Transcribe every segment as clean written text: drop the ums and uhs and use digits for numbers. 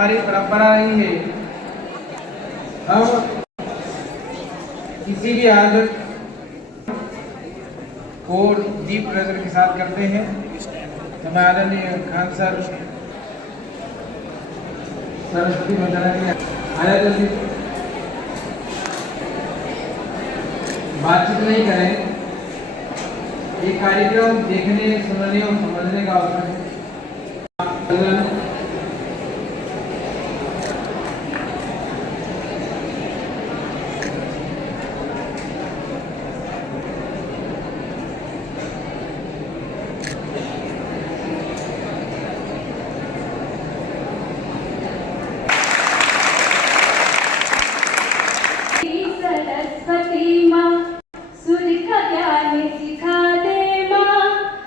हमारी परंपरा रही है, हम किसी भी आदत को दीप प्रज्वलन के साथ करते हैं। तो मैं आदरणीय खान सर सरस्वती वंदना के आया जल्दी बातचीत नहीं करें, एक कार्यक्रम देखने, सुनने और समझने का अवसर है। सरस्वती माँ सूर्य का ज्ञान सिखा दे माँ,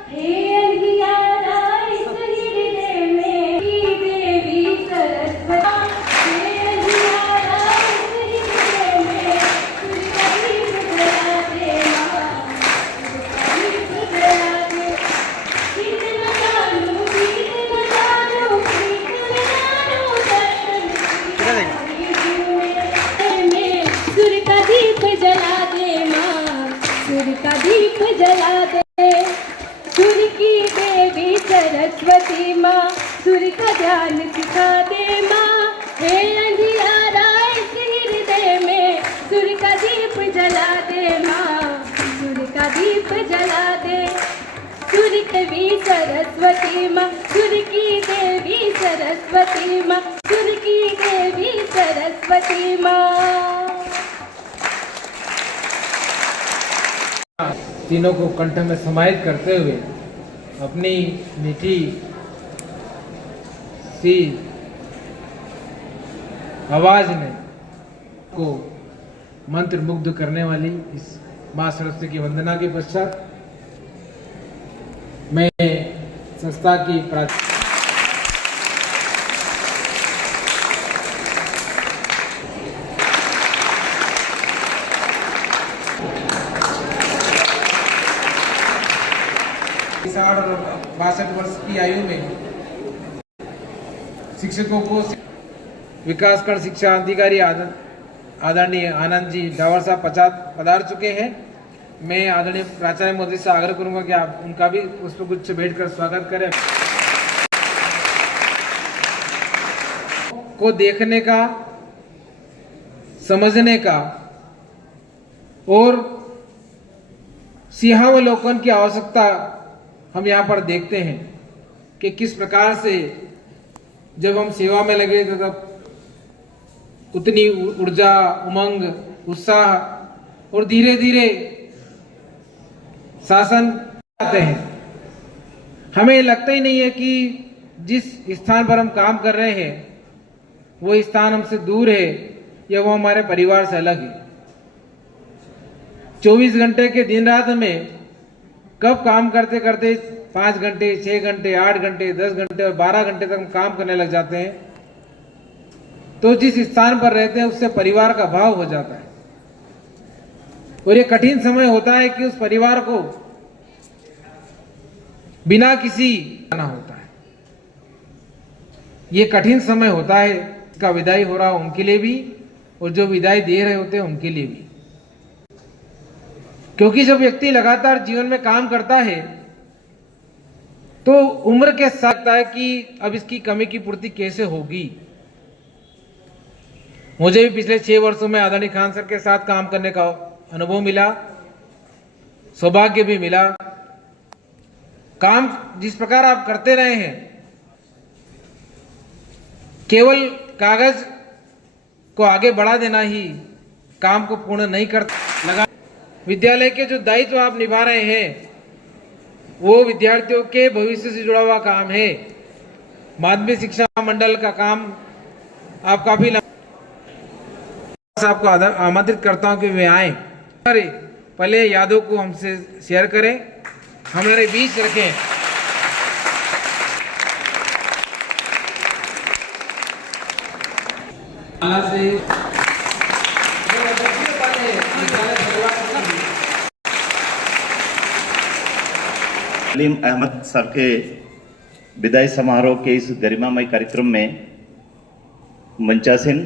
हे अंधियारा इस हृदय में देवी सरस्वती, हे अंधियारा इस हृदय में सूर्य का दीप जला दे माँ, सूर्य का दीप जला दे। गीत न जानू दर्शन सूर्य का दीप जला दे माँ, सूर्य का दीप जला दे। सूर्य की देवी सरस्वती माँ सूर्य का ध्यान सिखा दे माँ, हे अंधियारा इस हृदय में सूर्य का दीप जला दे माँ, सूर्य का दीप जला दे। सूर्य देवी सरस्वती माँ सूर्य की देवी सरस्वती माँ, सूर्य की देवी सरस्वती माँ। तीनों को कंठ में समाहित करते हुए अपनी मीठी सी आवाज में को मंत्र मुग्ध करने वाली इस मां सरस्वती की वंदना के पश्चात मैं संस्था की और 62 वर्ष की आयु में शिक्षकों को विकासखंड शिक्षा अधिकारी आदरणीय आनंद जी डावर साहब पधार चुके हैं। मैं आदरणीय प्राचार्य मोदी से आग्रह करूंगा कि आप उनका भी पुष्पगुच्छ भेंट कर स्वागत करें। को देखने का, समझने का और सिंहावलोकन की आवश्यकता हम यहाँ पर देखते हैं कि किस प्रकार से जब हम सेवा में लगे तो तब उतनी ऊर्जा, उमंग, उत्साह और धीरे धीरे शासन आते हैं। हमें लगता ही नहीं है कि जिस स्थान पर हम काम कर रहे हैं वो स्थान हमसे दूर है या वो हमारे परिवार से अलग है। 24 घंटे के दिन रात में कब काम करते करते 5 घंटे, 6 घंटे, 8 घंटे, 10 घंटे और 12 घंटे तक हम काम करने लग जाते हैं, तो जिस स्थान पर रहते हैं उससे परिवार का भाव हो जाता है। और ये कठिन समय होता है कि उस परिवार को बिना किसी आना होता है। ये कठिन समय होता है, इसका विदाई हो रहा उनके लिए भी और जो विदाई दे रहे होते हैं उनके लिए भी। क्योंकि जब व्यक्ति लगातार जीवन में काम करता है तो उम्र के साथ लगता है कि अब इसकी कमी की पूर्ति कैसे होगी। मुझे भी पिछले 6 वर्षों में आदरणीय खान सर के साथ काम करने का अनुभव मिला, सौभाग्य भी मिला। काम जिस प्रकार आप करते रहे हैं, केवल कागज को आगे बढ़ा देना ही काम को पूर्ण नहीं करता। लगा विद्यालय के जो दायित्व आप निभा रहे हैं वो विद्यार्थियों के भविष्य से जुड़ा हुआ काम है। माध्यमिक शिक्षा मंडल का काम आप काफी आपको आमंत्रित करता हूं कि वे आए, पहले यादों को हमसे शेयर करें, हमारे बीच रखें। सलीम अहमद सर के विदाई समारोह के इस गरिमामय कार्यक्रम में मंचासीन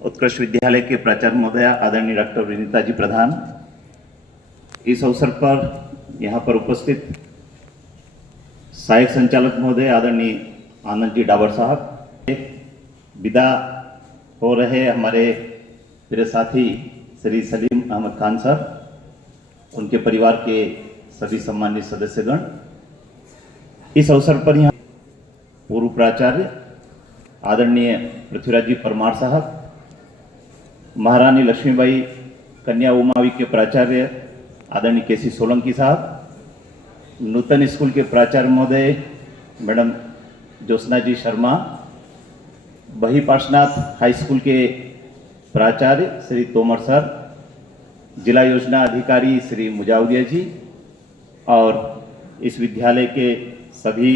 उत्कृष्ट विद्यालय के प्राचार्य महोदय आदरणीय डॉक्टर विनीता जी प्रधान, इस अवसर पर यहाँ पर उपस्थित सहायक संचालक महोदय आदरणीय आनंद जी डावर साहब, विदा हो रहे हमारे मेरे साथी श्री सलीम अहमद खान सर, उनके परिवार के सभी सम्मानित सदस्यगण, इस अवसर पर यहाँ पूर्व प्राचार्य आदरणीय पृथ्वीराज जी परमार साहब, महारानी लक्ष्मीबाई कन्या उमावी के प्राचार्य आदरणीय केसी सोलंकी साहब, नूतन स्कूल के प्राचार्य महोदय मैडम ज्योत्सना जी शर्मा, बही पार्श्वनाथ हाई स्कूल के प्राचार्य श्री तोमर सर, जिला योजना अधिकारी श्री मुजावरिया जी और इस विद्यालय के सभी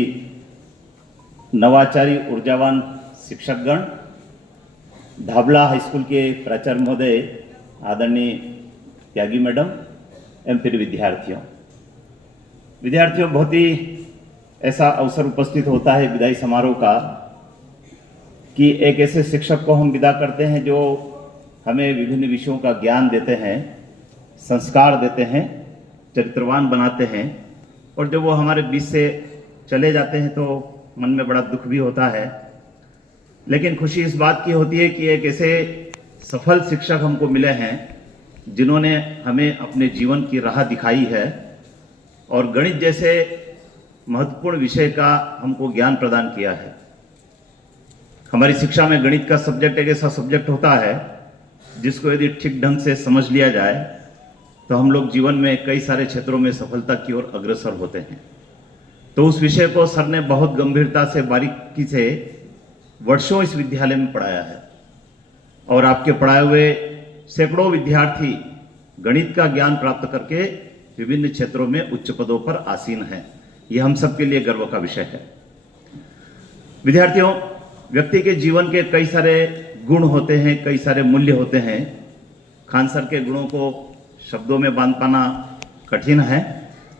नवाचारी ऊर्जावान शिक्षकगण, धाबला हाई स्कूल के प्राचार्य महोदय आदरणीय त्यागी मैडम एवं फिर विद्यार्थियों, बहुत ही ऐसा अवसर उपस्थित होता है विदाई समारोह का कि एक ऐसे शिक्षक को हम विदा करते हैं जो हमें विभिन्न विषयों का ज्ञान देते हैं, संस्कार देते हैं, चरित्रवान बनाते हैं, और जब वो हमारे बीच से चले जाते हैं तो मन में बड़ा दुख भी होता है। लेकिन खुशी इस बात की होती है कि एक ऐसे सफल शिक्षक हमको मिले हैं जिन्होंने हमें अपने जीवन की राह दिखाई है और गणित जैसे महत्वपूर्ण विषय का हमको ज्ञान प्रदान किया है। हमारी शिक्षा में गणित का सब्जेक्ट एक ऐसा सब्जेक्ट होता है जिसको यदि ठीक ढंग से समझ लिया जाए तो हम लोग जीवन में कई सारे क्षेत्रों में सफलता की ओर अग्रसर होते हैं। तो उस विषय को सर ने बहुत गंभीरता से, बारीकी से वर्षों इस विद्यालय में पढ़ाया है और आपके पढ़ाए हुए सैकड़ों विद्यार्थी गणित का ज्ञान प्राप्त करके विभिन्न क्षेत्रों में उच्च पदों पर आसीन हैं। यह हम सबके लिए गर्व का विषय है। विद्यार्थियों, व्यक्ति के जीवन के कई सारे गुण होते हैं, कई सारे मूल्य होते हैं। खान सर के गुणों को शब्दों में बांध पाना कठिन है,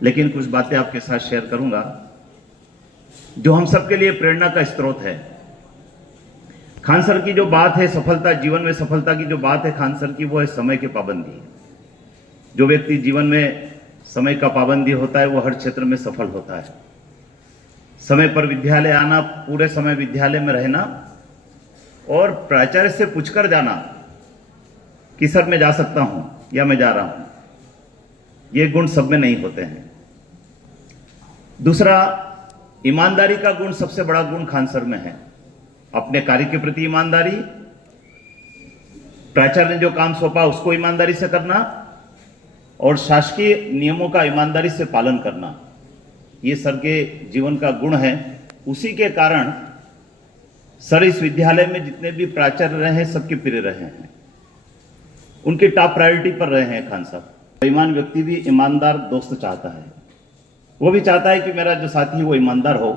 लेकिन कुछ बातें आपके साथ शेयर करूंगा जो हम सबके लिए प्रेरणा का स्रोत है। खान सर की जो बात है सफलता, जीवन में सफलता की जो बात है खान सर की, वो है समय की पाबंदी। जो व्यक्ति जीवन में समय का पाबंदी होता है वो हर क्षेत्र में सफल होता है। समय पर विद्यालय आना, पूरे समय विद्यालय में रहना और प्राचार्य से पूछकर जाना कि सर मैं जा सकता हूं या मैं जा रहा हूं, ये गुण सब में नहीं होते हैं। दूसरा, ईमानदारी का गुण सबसे बड़ा गुण खान सर में है। अपने कार्य के प्रति ईमानदारी, प्राचार्य ने जो काम सौंपा उसको ईमानदारी से करना और शासकीय नियमों का ईमानदारी से पालन करना, ये सर के जीवन का गुण है। उसी के कारण सर इस विद्यालय में जितने भी प्राचार्य रहे हैं सबके प्रिय रहे हैं, उनकी टॉप प्रायोरिटी पर रहे हैं खान साहब। बेईमान व्यक्ति भी ईमानदार दोस्त चाहता है, वो भी चाहता है कि मेरा जो साथी है वो ईमानदार हो।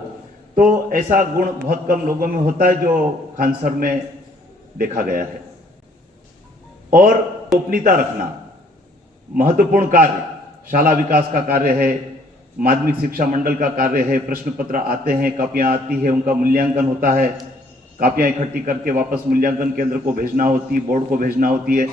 तो ऐसा गुण बहुत कम लोगों में होता है जो खान सर में देखा गया है। और गोपनीयता रखना, महत्वपूर्ण कार्य, शाला विकास का कार्य है, माध्यमिक शिक्षा मंडल का कार्य है, प्रश्न पत्र आते हैं, कापियां आती है, उनका मूल्यांकन होता है, कापियां इकट्ठी करके वापस मूल्यांकन केंद्र को भेजना होती, बोर्ड को भेजना होती है।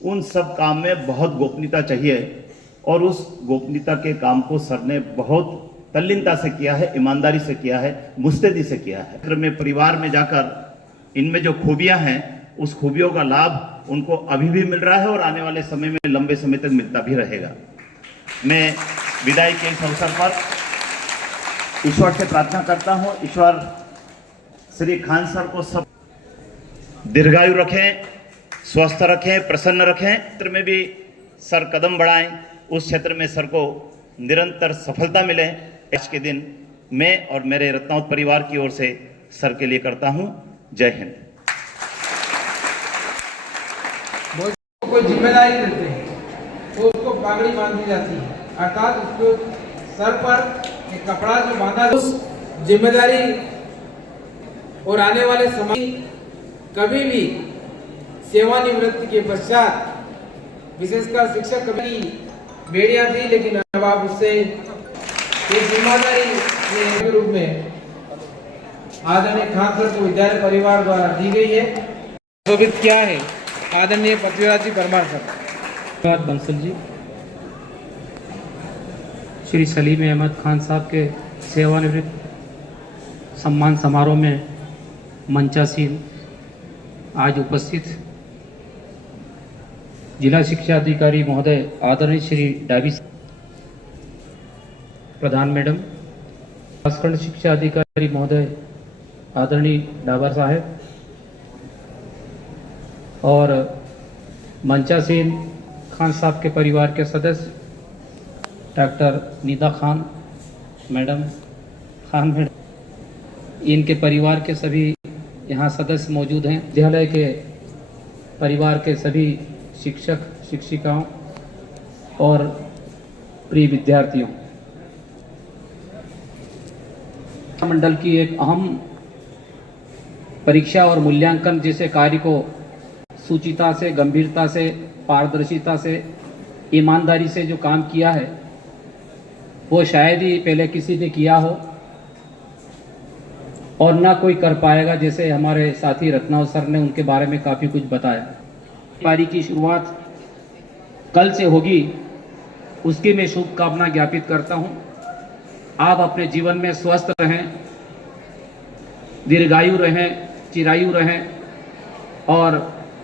उन सब काम में बहुत गोपनीयता चाहिए और उस गोपनीयता के काम को सर ने बहुत तल्लीनता से किया है, ईमानदारी से किया है, मुस्तैदी से किया है। में परिवार में जाकर इनमें जो खूबियां हैं उस खूबियों का लाभ उनको अभी भी मिल रहा है और आने वाले समय में लंबे समय तक मिलता भी रहेगा। मैं विदाई के इस अवसर पर ईश्वर से प्रार्थना करता हूं, ईश्वर श्री खान सर को सब दीर्घायु रखें, स्वस्थ रखें, प्रसन्न रखें। क्षेत्र में भी सर कदम बढ़ाएं, उस क्षेत्र में सर को निरंतर सफलता मिले। आज के दिन मैं और मेरे रत्नावत परिवार की ओर से सर के लिए करता हूं। जय हिंद। कोई जिम्मेदारी देते हैं तो उसको पगड़ी बांध दी जाती है, अर्थात उसको सर पर एक कपड़ा जो बांधा, उस जिम्मेदारी और आने वाले समय कभी भी सेवानिवृत्ति के पश्चात, विशेषकर शिक्षक कभी बेड़ियां थी, लेकिन अब आप उससे एक जिम्मेदारी के रूप में आदरणीय खान सर को विद्यालय परिवार द्वारा दी गई है। शोभित क्या है आदरणीय पृथ्वीराज जी परमार सर। धन्यवाद बंसल जी। श्री सलीम अहमद खान साहब के सेवानिवृत्त सम्मान समारोह में मंचासीन आज उपस्थित जिला शिक्षा अधिकारी महोदय आदरणीय श्री डाबी प्रधान मैडम, विकासखंड शिक्षा अधिकारी महोदय आदरणीय डाबर साहब और मंचासीन खान साहब के परिवार के सदस्य डॉक्टर निदा खान मैडम, इनके परिवार के सभी यहाँ सदस्य मौजूद हैं। विद्यालय के परिवार के सभी शिक्षक शिक्षिकाओं और प्रिय विद्यार्थियों, मंडल की एक अहम परीक्षा और मूल्यांकन जैसे कार्य को सूचिता से, गंभीरता से, पारदर्शिता से, ईमानदारी से जो काम किया है वो शायद ही पहले किसी ने किया हो और ना कोई कर पाएगा। जैसे हमारे साथी रत्नाव सर ने उनके बारे में काफ़ी कुछ बताया। पारी की शुरुआत कल से होगी, उसकी मैं शुभकामना ज्ञापित करता हूं। आप अपने जीवन में स्वस्थ रहें, दीर्घायु रहें, चिरायु रहें और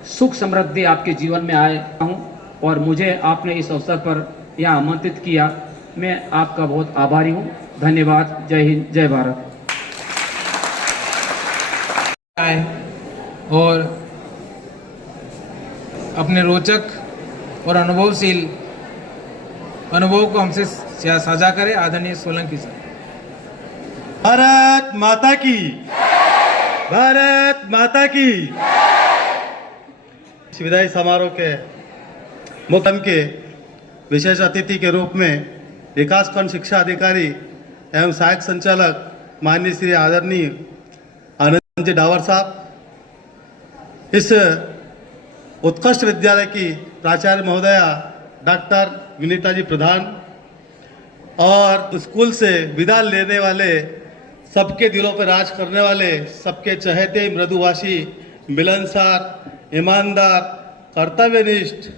सुख समृद्धि आपके जीवन में आए हूं। और मुझे आपने इस अवसर पर यहाँ आमंत्रित किया, मैं आपका बहुत आभारी हूं। धन्यवाद। जय हिंद, जय भारत। और अपने रोचक और अनुभवशील अनुभव को हमसे साझा करें आदरणीय सोलंकी सर। भारत माता की, भारत माता की। विदाई समारोह के मुख्य के विशेष अतिथि के रूप में विकासखंड शिक्षा अधिकारी एवं सहायक संचालक माननीय श्री आदरणीय आनंद जी डावर साहब, इस उत्कृष्ट विद्यालय की प्राचार्य महोदया डॉक्टर विनीता जी प्रधान और स्कूल से विदा लेने वाले, सबके दिलों पर राज करने वाले, सबके चहेते मृदुभाषी, मिलनसार, ईमानदार, कर्तव्यनिष्ठ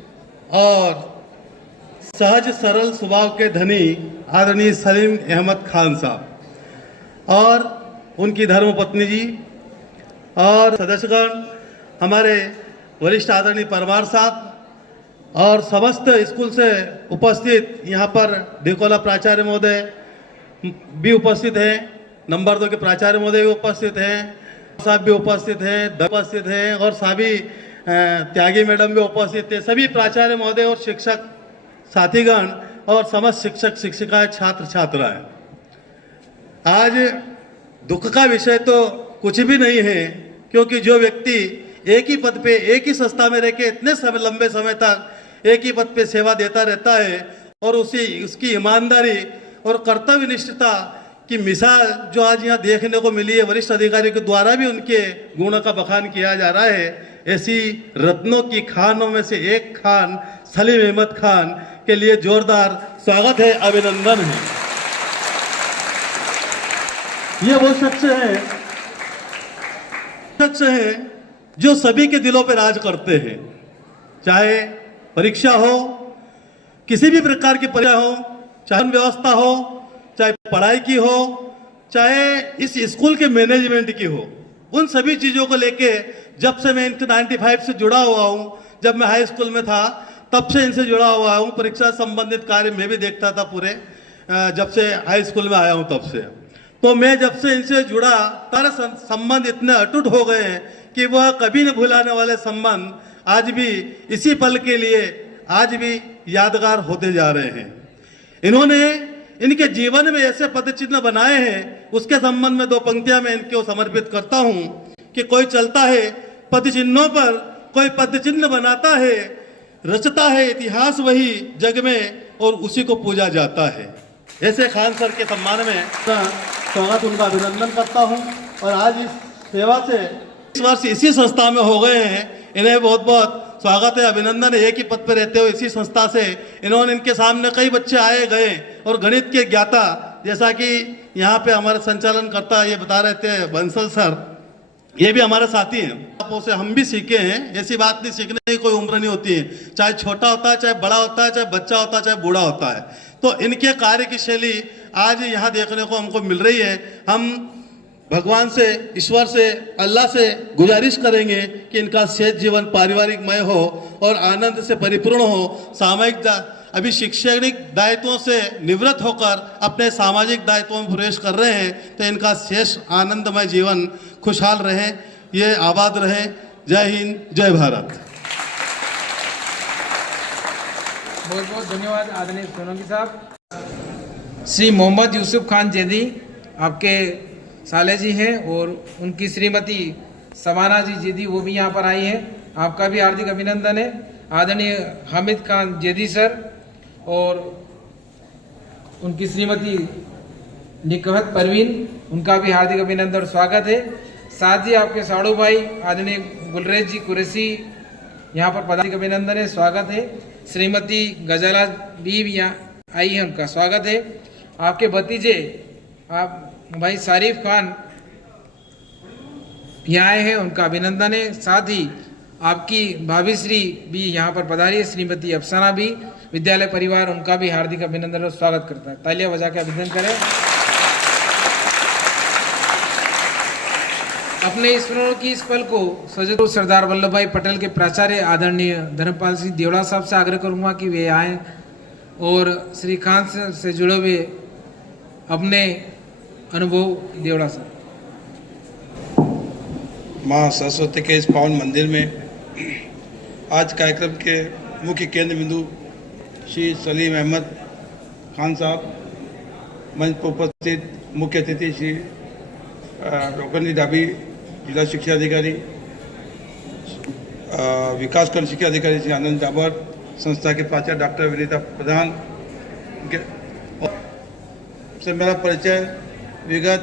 और सहज सरल स्वभाव के धनी आदरणीय सलीम अहमद खान साहब और उनकी धर्मपत्नी जी और सदस्यगण, हमारे वरिष्ठ आदरणीय परमार साहब और समस्त स्कूल से उपस्थित यहाँ पर ढिकोला प्राचार्य महोदय भी उपस्थित हैं, नंबर 2 के प्राचार्य महोदय भी उपस्थित हैं, साहब भी उपस्थित हैं और सभी त्यागी मैडम भी उपस्थित थे। सभी प्राचार्य महोदय और शिक्षक साथीगण और समस्त शिक्षक शिक्षिकाएं, छात्र छात्राएं, आज दुख का विषय तो कुछ भी नहीं है, क्योंकि जो व्यक्ति एक ही पद पे, एक ही संस्था में रह के इतने समय, लंबे समय तक एक ही पद पे सेवा देता रहता है और उसकी ईमानदारी और कर्तव्य निष्ठता की मिसाल जो आज यहाँ देखने को मिली है, वरिष्ठ अधिकारी के द्वारा भी उनके गुणों का बखान किया जा रहा है। ऐसी रत्नों की खानों में से एक खान सलीम अहमद खान के लिए जोरदार स्वागत है, अभिनंदन है। ये वो शख्स है जो सभी के दिलों पर राज करते हैं, चाहे परीक्षा हो, किसी भी प्रकार की परीक्षा हो, चाहे व्यवस्था हो, चाहे पढ़ाई की हो, चाहे इस स्कूल के मैनेजमेंट की हो, उन सभी चीज़ों को लेके जब से मैं 95 से जुड़ा हुआ हूँ, जब मैं हाई स्कूल में था तब से इनसे जुड़ा हुआ हूँ। परीक्षा संबंधित कार्य मैं भी देखता था पूरे, जब से हाई स्कूल में आया हूँ तब से। तो मैं जब से इनसे जुड़ा, तारा संबंध इतने अटूट हो गए हैं कि वह कभी न भुलाने वाले संबंध आज भी इसी पल के लिए आज भी यादगार होते जा रहे हैं। इन्होंने इनके जीवन में ऐसे पदचिन्ह बनाए हैं, उसके संबंध में 2 पंक्तियां मैं इनको समर्पित करता हूं कि कोई चलता है पदचिन्हों पर, कोई पदचिन्ह बनाता है, रचता है इतिहास वही जग में और उसी को पूजा जाता है। ऐसे खान सर के सम्मान में स्वागत, उनका अभिनंदन करता हूं और आज इस सेवा से इस वर्ष इसी संस्था में हो गए हैं, इन्हें बहुत बहुत स्वागत है, अभिनंदन है। एक ही पद पर रहते हुए इसी संस्था से इन्होंने, इनके सामने कई बच्चे आए गए और गणित के ज्ञाता जैसा कि यहाँ पे हमारे संचालन करता ये बता रहे थे बंसल सर, ये भी हमारे साथी हैं। आपों से हम भी सीखे हैं, ऐसी बात नहीं, सीखने की कोई उम्र नहीं होती है, चाहे छोटा होता है, चाहे बड़ा होता है, चाहे बच्चा होता है, चाहे बूढ़ा होता है। तो इनके कार्य की शैली आज यहाँ देखने को हमको मिल रही है। हम भगवान से, ईश्वर से, अल्लाह से गुजारिश करेंगे कि इनका सेहत जीवन पारिवारिकमय हो और आनंद से परिपूर्ण हो। सामाजिक अभी शैक्षणिक दायित्वों से निवृत्त होकर अपने सामाजिक दायित्वों में प्रवेश कर रहे हैं, तो इनका शेष आनंदमय जीवन खुशहाल रहे, ये आबाद रहे। जय हिंद, जय भारत। बहुत बहुत धन्यवाद आदरणीय सोलंकी साहब। श्री मोहम्मद यूसुफ खान जेदी आपके साले जी हैं और उनकी श्रीमती समाना जी जेदी वो भी यहाँ पर आई हैं, आपका भी हार्दिक अभिनंदन है। आदरणीय हामिद खान जेदी सर और उनकी श्रीमती निकहत परवीन, उनका भी हार्दिक अभिनंदन और स्वागत है। साथ ही आपके साड़ू भाई आदरणीय गुलरेज जी कुरैशी यहाँ पर पधारिक अभिनंदन है, स्वागत है। श्रीमती गजाला भी यहाँ आई है, उनका स्वागत है। आपके भतीजे आप भाई सारिफ खान यहाँ आए हैं, उनका अभिनंदन है। साथ ही आपकी भाभी श्री भी यहाँ पर पधारी है, श्रीमती अफसाना भी, विद्यालय परिवार, उनका भी हार्दिक अभिनंदन और स्वागत करता है। तालियां बजा के अभिनंदन करें। अपने स्मरण की इस पल को सजग सरदार वल्लभ भाई पटेल के प्राचार्य आदरणीय धर्मपाल सिंह देवड़ा साहब से आग्रह करूंगा कि वे आए और श्री खान से जुड़े हुए अपने अनुभव देवड़ा साहब। माँ सरस्वती के इस पावन मंदिर में आज कार्यक्रम के मुख्य केंद्र बिंदु श्री सलीम अहमद खान साहब, मंच पर उपस्थित मुख्य अतिथि श्री डॉक्टर डाबी जिला शिक्षा अधिकारी, विकासखंड शिक्षा अधिकारी श्री आनंद डाबर, संस्था के प्राचार्य डॉक्टर विनीता प्रधान से मेरा परिचय विगत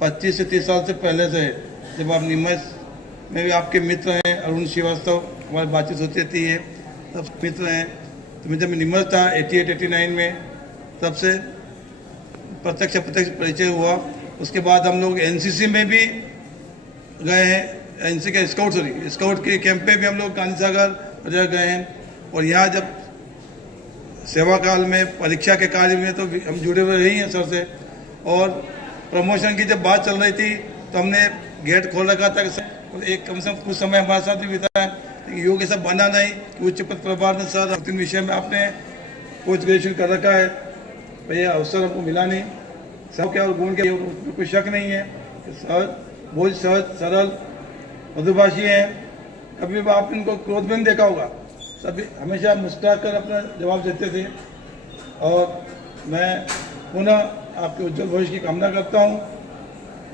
25 से 30 साल से पहले से है। जब आप निमस में भी आपके मित्र हैं, अरुण श्रीवास्तव, हमारी बातचीत होती रहती है, तब मित्र हैं। तो जब मैं निमस था 88-89 में, तब से प्रत्यक्ष परिचय हुआ। उसके बाद हम लोग एनसीसी में भी गए हैं, एनसीसी के स्काउट के कैंप पे भी हम लोग गांधी सागर गए हैं। और यहाँ जब सेवा काल में परीक्षा के कार्य में तो हम जुड़े हुए रही हैं सर से। और प्रमोशन की जब बात चल रही थी तो हमने गेट खोल रखा था कि एक कम से कम कुछ समय हमारे साथ भी बिताया। योग ऐसा बना नहीं कि उच्च पद प्रभार ने सर 3 विषय में आपने पोस्ट ग्रेजुएशन कर रखा है, भैया अवसर हमको मिला नहीं। सब क्या और गुण के कोई शक नहीं है, बहुत सहज सरल मधुभाषी हैं। कभी भी आपने इनको क्रोध में नहीं देखा होगा, सभी हमेशा मुस्कुरा कर अपना जवाब देते थे। और मैं पुनः आपके उज्जवल भविष्य की कामना करता हूँ।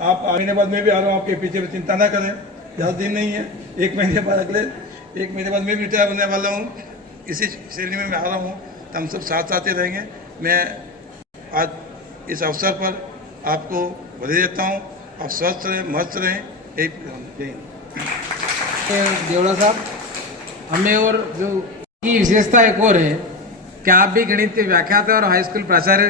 आप महीने बाद मैं भी आ रहा हूँ आपके पीछे में, चिंता ना करें, ज़्यादा दिन नहीं है, 1 महीने बाद अगले 1 महीने बाद मैं भी रिटायर होने वाला हूँ। इसी श्रेणी में मैं आ रहा हूँ, तो हम सब साथ साथ ही रहेंगे। मैं आज इस अवसर पर आपको बधाई देता हूँ। आप स्वस्थ रहें, मस्त रहें, यही देवड़ा साहब, हमें और जो की विशेषता एक और है कि आप भी गणित के व्याख्याता और हाई स्कूल प्राचार्य।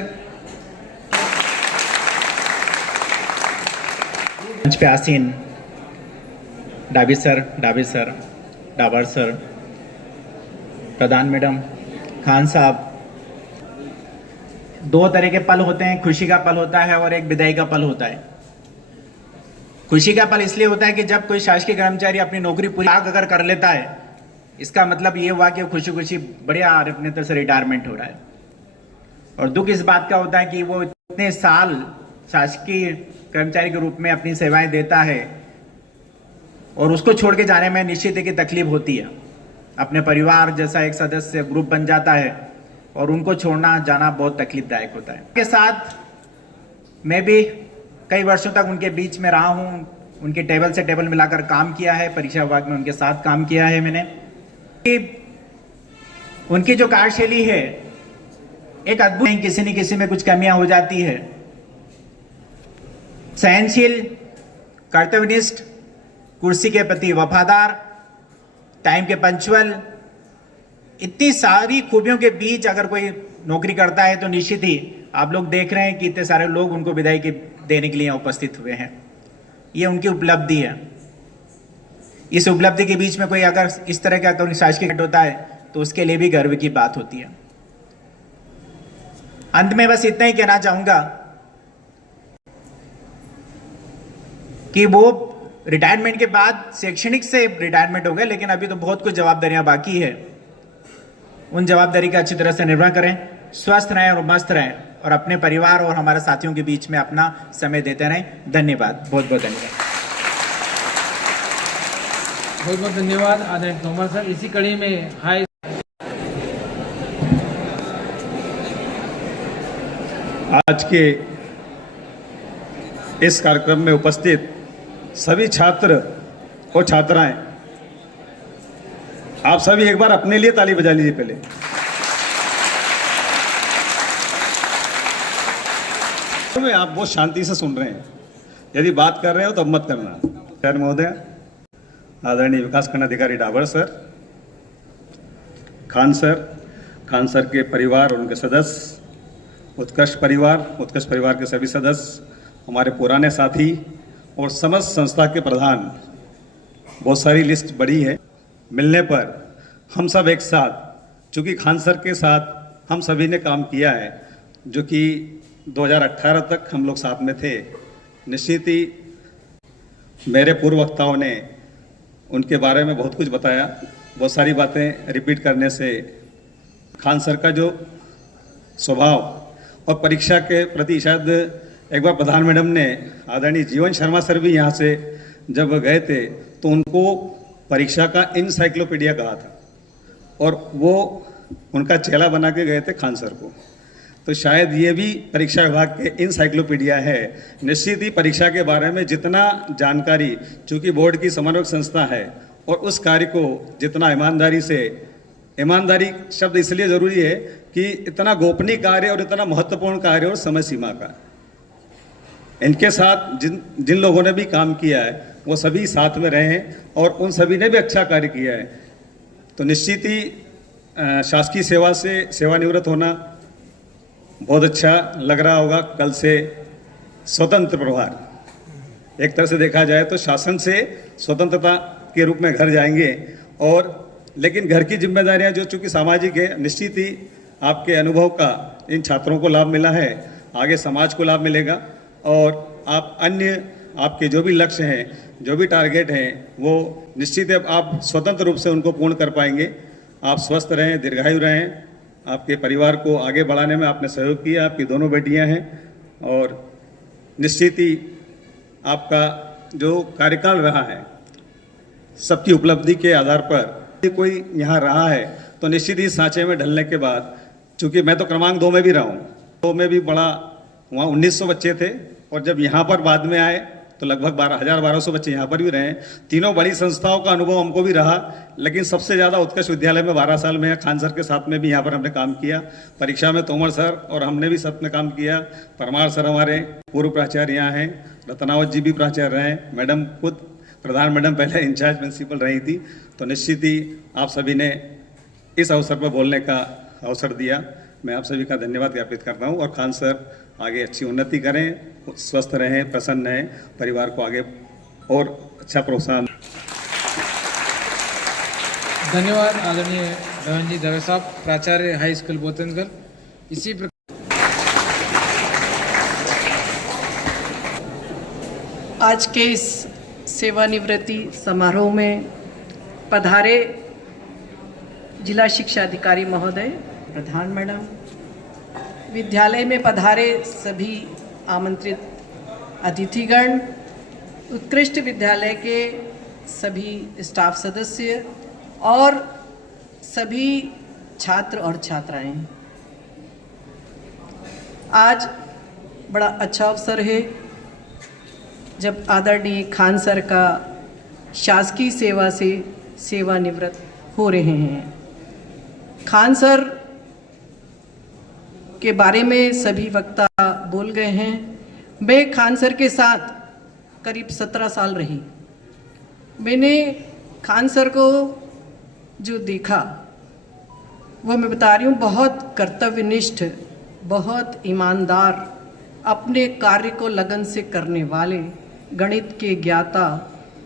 मंच पे आसीन डाबी सर, डाबर सर, प्रधान मैडम, खान साहब, 2 तरह के पल होते हैं, खुशी का पल होता है और एक विदाई का पल होता है। खुशी का पल इसलिए होता है कि जब कोई शासकीय कर्मचारी अपनी नौकरी पूरी अगर कर लेता है, इसका मतलब ये हुआ कि खुशी खुशी बढ़िया अपने तरफ से रिटायरमेंट हो रहा है। और दुख इस बात का होता है कि वो इतने साल शासकीय कर्मचारी के रूप में अपनी सेवाएं देता है और उसको छोड़ के जाने में निश्चित है कि तकलीफ होती है। अपने परिवार जैसा एक सदस्य ग्रुप बन जाता है और उनको छोड़ना जाना बहुत तकलीफदायक होता है। के साथ मैं भी कई वर्षों तक उनके बीच में रहा हूं, उनके टेबल से टेबल मिलाकर काम किया है, परीक्षा विभाग में उनके साथ काम किया है मैंने। उनकी जो कार्यशैली है एक अद्भुत है, किसी न किसी में कुछ कमियां हो जाती है। सहनशील, कर्तव्यनिष्ठ, कुर्सी के प्रति वफादार, टाइम के पंक्चुअल, इतनी सारी खूबियों के बीच अगर कोई नौकरी करता है तो निश्चित ही आप लोग देख रहे हैं कि इतने सारे लोग उनको विदाई के देने के लिए उपस्थित हुए हैं। ये उनकी उपलब्धि है। इस उपलब्धि के बीच में कोई अगर इस तरह का कोई शासकीय होता है तो उसके लिए भी गर्व की बात होती है। अंत में बस इतना ही कहना चाहूंगा कि वो रिटायरमेंट के बाद शैक्षणिक से रिटायरमेंट हो गए, लेकिन अभी तो बहुत कुछ जवाबदारियां बाकी है। उन जवाबदारी का अच्छी तरह से निर्वहन करें, स्वस्थ रहें और मस्त रहें और अपने परिवार और हमारे साथियों के बीच में अपना समय देते रहें। धन्यवाद, बहुत बहुत धन्यवाद। बहुत बहुत धन्यवाद आदरणीय तोमर सर। इसी कड़ी में हाई आज के इस कार्यक्रम में उपस्थित सभी छात्र और छात्राएं, आप सभी एक बार अपने लिए ताली बजा लीजिए पहले। आप बहुत शांति से सुन रहे हैं, यदि बात कर रहे हो तो अब मत करना। खैर महोदय, आदरणीय विकास खंड अधिकारी डाबर सर, खान सर के परिवार और उनके सदस्य, उत्कृष्ट परिवार के सभी सदस्य, हमारे पुराने साथी और समस्त संस्था के प्रधान, बहुत सारी लिस्ट बड़ी है। मिलने पर हम सब एक साथ, चूंकि खान सर के साथ हम सभी ने काम किया है, जो कि 2018 तक हम लोग साथ में थे। निश्चित ही मेरे पूर्व वक्ताओं ने उनके बारे में बहुत कुछ बताया। बहुत सारी बातें रिपीट करने से खान सर का जो स्वभाव और परीक्षा के प्रति, शायद एक बार प्रधान मैडम ने, आदरणीय जीवन शर्मा सर भी यहाँ से जब गए थे तो उनको परीक्षा का इनसाइक्लोपीडिया कहा था और वो उनका चेला बना के गए थे खान सर को। तो शायद ये भी परीक्षा विभाग के इनसाइक्लोपीडिया है। निश्चित ही परीक्षा के बारे में जितना जानकारी, चूंकि बोर्ड की समन्वयक संस्था है और उस कार्य को जितना ईमानदारी से, ईमानदारी शब्द इसलिए जरूरी है कि इतना गोपनीय कार्य और इतना महत्वपूर्ण कार्य और समय सीमा का, इनके साथ जिन लोगों ने भी काम किया है वो सभी साथ में रहे हैं और उन सभी ने भी अच्छा कार्य किया है। तो निश्चित ही शासकीय सेवा से सेवानिवृत्त होना बहुत अच्छा लग रहा होगा। कल से स्वतंत्र प्रभार, एक तरह से देखा जाए तो शासन से स्वतंत्रता के रूप में घर जाएंगे। और लेकिन घर की जिम्मेदारियां जो चूंकि सामाजिक है, निश्चित ही आपके अनुभव का इन छात्रों को लाभ मिला है, आगे समाज को लाभ मिलेगा और आप अन्य आपके जो भी लक्ष्य हैं, जो भी टारगेट हैं, वो निश्चित है आप स्वतंत्र रूप से उनको पूर्ण कर पाएंगे। आप स्वस्थ रहें, दीर्घायु रहें। आपके परिवार को आगे बढ़ाने में आपने सहयोग किया, आपकी दोनों बेटियां हैं और निश्चित ही आपका जो कार्यकाल रहा है, सबकी उपलब्धि के आधार पर कोई यहाँ रहा है तो निश्चित ही सांचे में ढलने के बाद, चूंकि मैं तो क्रमांक 2 में भी रहा हूँ, 2 में भी बड़ा, वहाँ 1900 बच्चे थे और जब यहाँ पर बाद में आए तो लगभग 1200 बच्चे यहाँ पर भी रहे। तीनों बड़ी संस्थाओं का अनुभव हमको भी रहा, लेकिन सबसे ज़्यादा उत्कृष्ट विद्यालय में 12 साल में खान सर के साथ में भी यहाँ पर हमने काम किया। परीक्षा में तोमर सर और हमने भी साथ में काम किया। परमार सर हमारे पूर्व प्राचार्य यहाँ हैं, रत्नावत जी भी प्राचार्य रहे, मैडम खुद प्रधान मैडम पहले इंचार्ज प्रिंसिपल रही थी। तो निश्चित ही आप सभी ने इस अवसर पर बोलने का अवसर दिया, मैं आप सभी का धन्यवाद ज्ञापित करता हूँ। और खान सर आगे अच्छी उन्नति करें, स्वस्थ रहें, प्रसन्न रहें, परिवार को आगे और अच्छा प्रोत्साहन। धन्यवाद आदरणीय रमन जी दवे साहब, प्राचार्य हाई स्कूल बोतनगल। इसी प्रकार आज के इस सेवानिवृत्ति समारोह में पधारे जिला शिक्षा अधिकारी महोदय, प्रधान मैडम, विद्यालय में पधारे सभी आमंत्रित अतिथिगण, उत्कृष्ट विद्यालय के सभी स्टाफ सदस्य और सभी छात्र और छात्राएं, आज बड़ा अच्छा अवसर है जब आदरणीय खान सर का शासकीय सेवा से सेवानिवृत्त हो रहे हैं। खान सर के बारे में सभी वक्ता बोल गए हैं। मैं खान सर के साथ करीब 17 साल रही। मैंने खान सर को जो देखा वो मैं बता रही हूँ, बहुत कर्तव्यनिष्ठ, बहुत ईमानदार, अपने कार्य को लगन से करने वाले, गणित के ज्ञाता।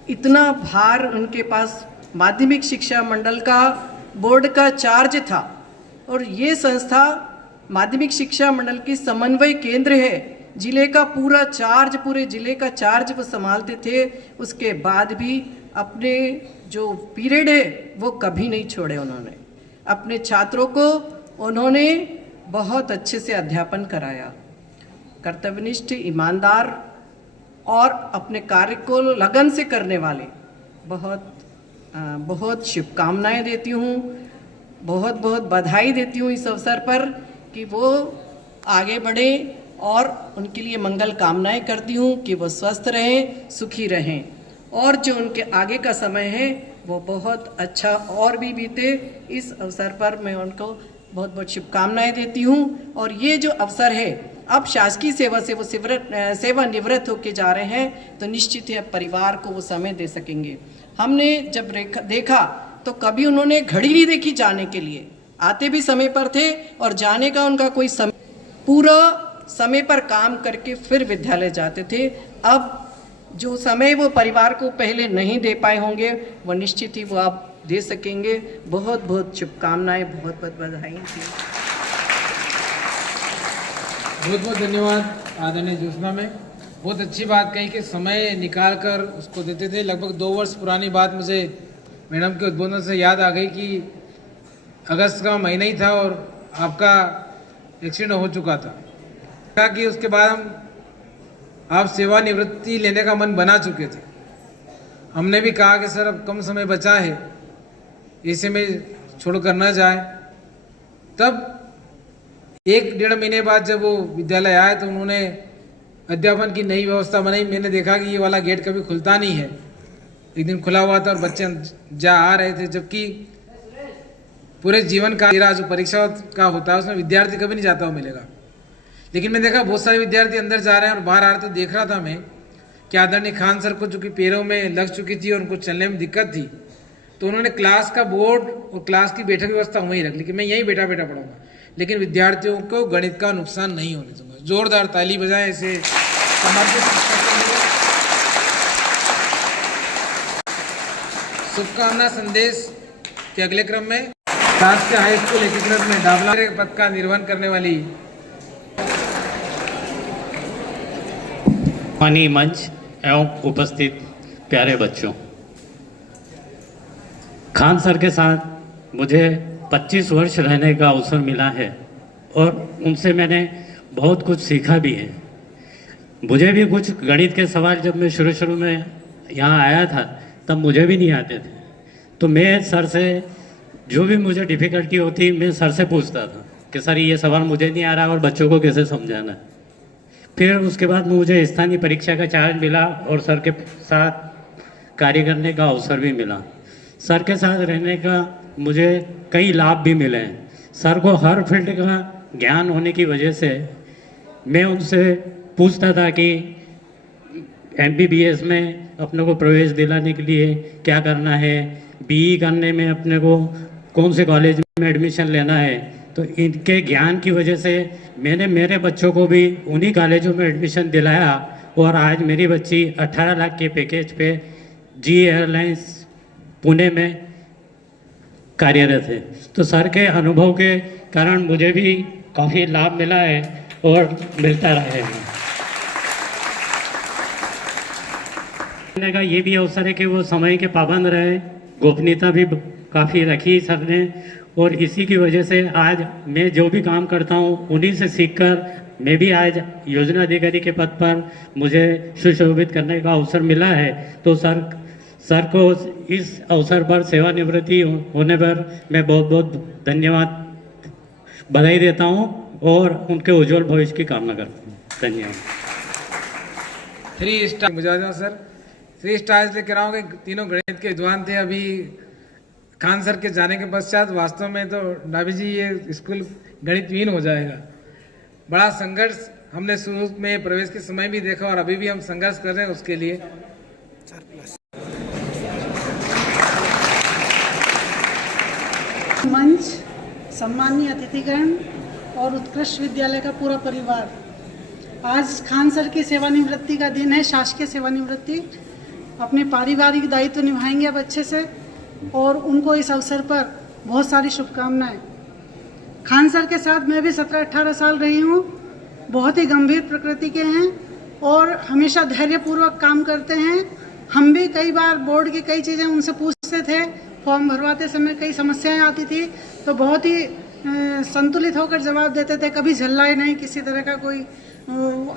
इतना भार उनके पास, माध्यमिक शिक्षा मंडल का बोर्ड का चार्ज था और ये संस्था माध्यमिक शिक्षा मंडल की समन्वय केंद्र है। जिले का पूरा चार्ज, पूरे जिले का चार्ज वो संभालते थे। उसके बाद भी अपने जो पीरियड है वो कभी नहीं छोड़े उन्होंने। अपने छात्रों को उन्होंने बहुत अच्छे से अध्यापन कराया। कर्तव्यनिष्ठ, ईमानदार और अपने कार्य को लगन से करने वाले। बहुत शुभकामनाएं देती हूँ, बहुत बहुत बधाई देती हूँ इस अवसर पर कि वो आगे बढ़े और उनके लिए मंगल कामनाएं करती हूँ कि वो स्वस्थ रहें, सुखी रहें और जो उनके आगे का समय है वो बहुत अच्छा और भी बीते। इस अवसर पर मैं उनको बहुत बहुत शुभकामनाएं देती हूँ। और ये जो अवसर है, अब शासकीय सेवा से वो सेवानिवृत्त होके जा रहे हैं, तो निश्चित है परिवार को वो समय दे सकेंगे। हमने जब देखा तो कभी उन्होंने घड़ी नहीं देखी जाने के लिए, आते भी समय पर थे और जाने का उनका कोई समय, पूरा समय पर काम करके फिर विद्यालय जाते थे। अब जो समय वो परिवार को पहले नहीं दे पाए होंगे वो निश्चित ही वो आप दे सकेंगे। बहुत बहुत शुभकामनाएं, बहुत बहुत बधाई थी। बहुत बहुत धन्यवाद आदरणीय ज्योत्सना में। बहुत अच्छी बात कही कि समय निकाल कर उसको देते थे। लगभग 2 वर्ष पुरानी बात मुझे मैडम के उद्बोधन से याद आ गई कि अगस्त का महीना ही था और आपका एक्सीडेंट हो चुका था। कहा कि उसके बाद आप सेवानिवृत्ति लेने का मन बना चुके थे। हमने भी कहा कि सर अब कम समय बचा है, ऐसे में छोड़ कर न जाए। तब 1-1.5 महीने बाद जब वो विद्यालय आए तो उन्होंने अध्यापन की नई व्यवस्था बनाई। मैंने देखा कि ये वाला गेट कभी खुलता नहीं है। एक दिन खुला हुआ था और बच्चे जा आ रहे थे, जबकि पूरे जीवन का जो परीक्षा का होता है उसमें विद्यार्थी कभी नहीं जाता हुआ मिलेगा। लेकिन मैं देखा बहुत सारे विद्यार्थी अंदर जा रहे हैं और बाहर आ रहे, तो देख रहा था मैं कि आदरणीय खान सर को चूँकि पैरों में लग चुकी थी और उनको चलने में दिक्कत थी, तो उन्होंने क्लास का बोर्ड और क्लास की बैठक व्यवस्था वहीं रख ली कि मैं यहीं बैठा पढ़ूंगा, लेकिन विद्यार्थियों को गणित का नुकसान नहीं होने दूंगा। जोरदार ताली बजाएं ऐसे समर्पित शुभकामना संदेश के अगले क्रम में राष्ट्रीय हाई स्कूल एकीकृत में दाखिला पद का निर्वहन करने वाली माननीय मंच एवं उपस्थित प्यारे बच्चों, खान सर के साथ मुझे 25 वर्ष रहने का अवसर मिला है और उनसे मैंने बहुत कुछ सीखा भी है। मुझे भी कुछ गणित के सवाल जब मैं शुरू में यहाँ आया था तब मुझे भी नहीं आते थे, तो मैं सर से जो भी मुझे डिफ़िकल्टी होती मैं सर से पूछता था कि सर ये सवाल मुझे नहीं आ रहा और बच्चों को कैसे समझाना है। फिर उसके बाद मुझे स्थानीय परीक्षा का चार्ज मिला और सर के साथ कार्य करने का अवसर भी मिला। सर के साथ रहने का मुझे कई लाभ भी मिले हैं। सर को हर फील्ड का ज्ञान होने की वजह से मैं उनसे पूछता था कि MBBS में अपने को प्रवेश दिलाने के लिए क्या करना है, BE करने में अपने को कौन से कॉलेज में एडमिशन लेना है। तो इनके ज्ञान की वजह से मैंने मेरे बच्चों को भी उन्हीं कॉलेजों में एडमिशन दिलाया और आज मेरी बच्ची 18 लाख के पैकेज पे GE एयरलाइंस पुणे में कार्यरत है। तो सर के अनुभव के कारण मुझे भी काफ़ी लाभ मिला है और मिलता रहेगा। का ये भी अवसर है कि वो समय के पाबंद रहे, गोपनीयता भी काफ़ी रखी सर ने, और इसी की वजह से आज मैं जो भी काम करता हूँ उन्हीं से सीखकर मैं भी आज योजना अधिकारी के पद पर मुझे सुशोभित करने का अवसर मिला है। तो सर को इस अवसर पर सेवानिवृत्ति होने पर मैं बहुत बहुत धन्यवाद बधाई देता हूँ और उनके उज्जवल भविष्य की कामना करता हूँ। धन्यवाद। 3 स्टार मुझे सर 3 स्टार्स लेकर आऊँ कि तीनों गणित के विद्वान थे। अभी खान सर के जाने के पश्चात वास्तव में तो डाबी जी ये स्कूल गणितहीन हो जाएगा। बड़ा संघर्ष हमने शुरू में प्रवेश के समय भी देखा और अभी भी हम संघर्ष कर रहे हैं उसके लिए। मंच सम्मानीय अतिथिगण और उत्कृष्ट विद्यालय का पूरा परिवार, आज खान सर की सेवानिवृत्ति का दिन है। शासकीय सेवानिवृत्ति, अपने पारिवारिक दायित्व निभाएंगे अब अच्छे से, और उनको इस अवसर पर बहुत सारी शुभकामनाएं। खान सर के साथ मैं भी 17-18 साल रही हूँ। बहुत ही गंभीर प्रकृति के हैं और हमेशा धैर्यपूर्वक काम करते हैं। हम भी कई बार बोर्ड की कई चीज़ें उनसे पूछते थे, फॉर्म भरवाते समय कई समस्याएं आती थी, तो बहुत ही संतुलित होकर जवाब देते थे, कभी झल्लाए नहीं, किसी तरह का कोई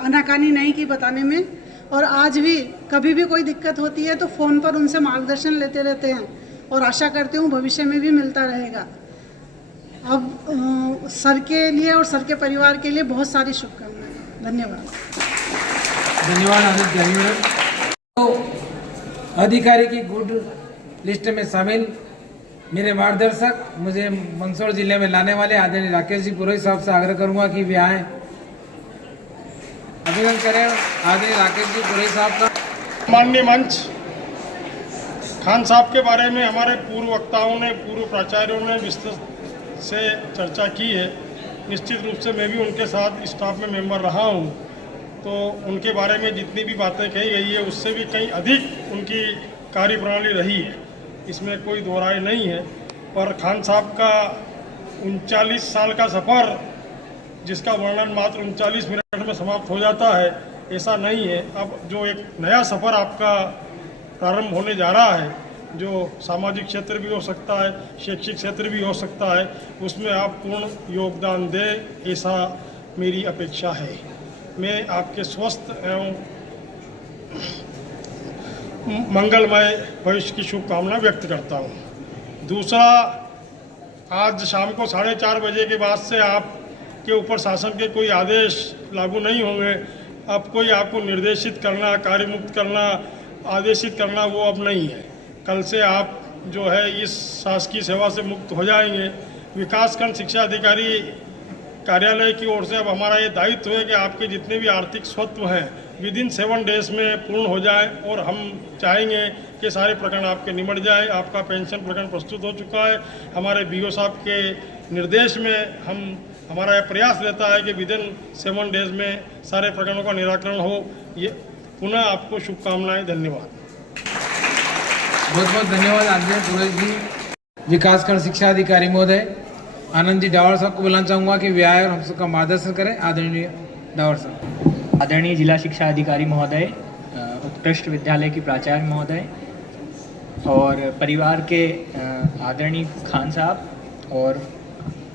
आनाकानी नहीं की बताने में। और आज भी कभी भी कोई दिक्कत होती है तो फ़ोन पर उनसे मार्गदर्शन लेते रहते हैं और आशा करती हूँ भविष्य में भी मिलता रहेगा। अब सर के लिए और सर के परिवार के लिए बहुत सारी शुभकामनाएं। धन्यवाद। धन्यवाद आदित्य। तो अधिकारी की गुड लिस्ट में शामिल मेरे मार्गदर्शक, मुझे मंदसौर जिले में लाने वाले आदरणीय राकेश जी पुरोहित साहब से आग्रह करूंगा कि वे आए। अभिनंदन करें आदरणीय राकेश जी पुरोहित साहब का। माननीय मंच, खान साहब के बारे में हमारे पूर्व वक्ताओं ने, पूर्व प्राचार्यों ने विस्तृत से चर्चा की है। निश्चित रूप से मैं भी उनके साथ स्टाफ में मेंबर रहा हूं, तो उनके बारे में जितनी भी बातें कही गई है उससे भी कहीं अधिक उनकी कार्यप्रणाली रही है, इसमें कोई दो राय नहीं है। पर खान साहब का 39 साल का सफ़र, जिसका वर्णन मात्र 39 मिनट में समाप्त हो जाता है, ऐसा नहीं है। अब जो एक नया सफ़र आपका प्रारंभ होने जा रहा है, जो सामाजिक क्षेत्र भी हो सकता है, शैक्षिक क्षेत्र भी हो सकता है, उसमें आप पूर्ण योगदान दें, ऐसा मेरी अपेक्षा है। मैं आपके स्वस्थ एवं मंगलमय भविष्य की शुभकामना व्यक्त करता हूँ। दूसरा, आज शाम को 4:30 बजे के बाद से आपके ऊपर शासन के कोई आदेश लागू नहीं होंगे। अब कोई आपको निर्देशित करना, कार्यमुक्त करना, आदेशित करना, वो अब नहीं है। कल से आप जो है इस शासकीय सेवा से मुक्त हो जाएंगे। विकासखंड शिक्षा अधिकारी कार्यालय की ओर से अब हमारा ये दायित्व है कि आपके जितने भी आर्थिक स्वत्व हैं विदिन 7 डेज में पूर्ण हो जाए, और हम चाहेंगे कि सारे प्रकरण आपके निमट जाए। आपका पेंशन प्रकरण प्रस्तुत हो चुका है। हमारे बीओ साहब के निर्देश में हमारा यह प्रयास रहता है कि विदिन 7 डेज में सारे प्रकरणों का निराकरण हो। ये पुनः आपको शुभकामनाएं। धन्यवाद। बहुत बहुत धन्यवाद आदरणीय पुरोहित जी। विकासखंड शिक्षा अधिकारी महोदय आनंद जी डावर साहब को बुलाना चाहूँगा कि वे आए और हम सबका मार्गदर्शन करें। आदरणीय डावर साहब। आदरणीय जिला शिक्षा अधिकारी महोदय, उत्कृष्ट विद्यालय की प्राचार्य महोदय और परिवार के आदरणीय खान साहब और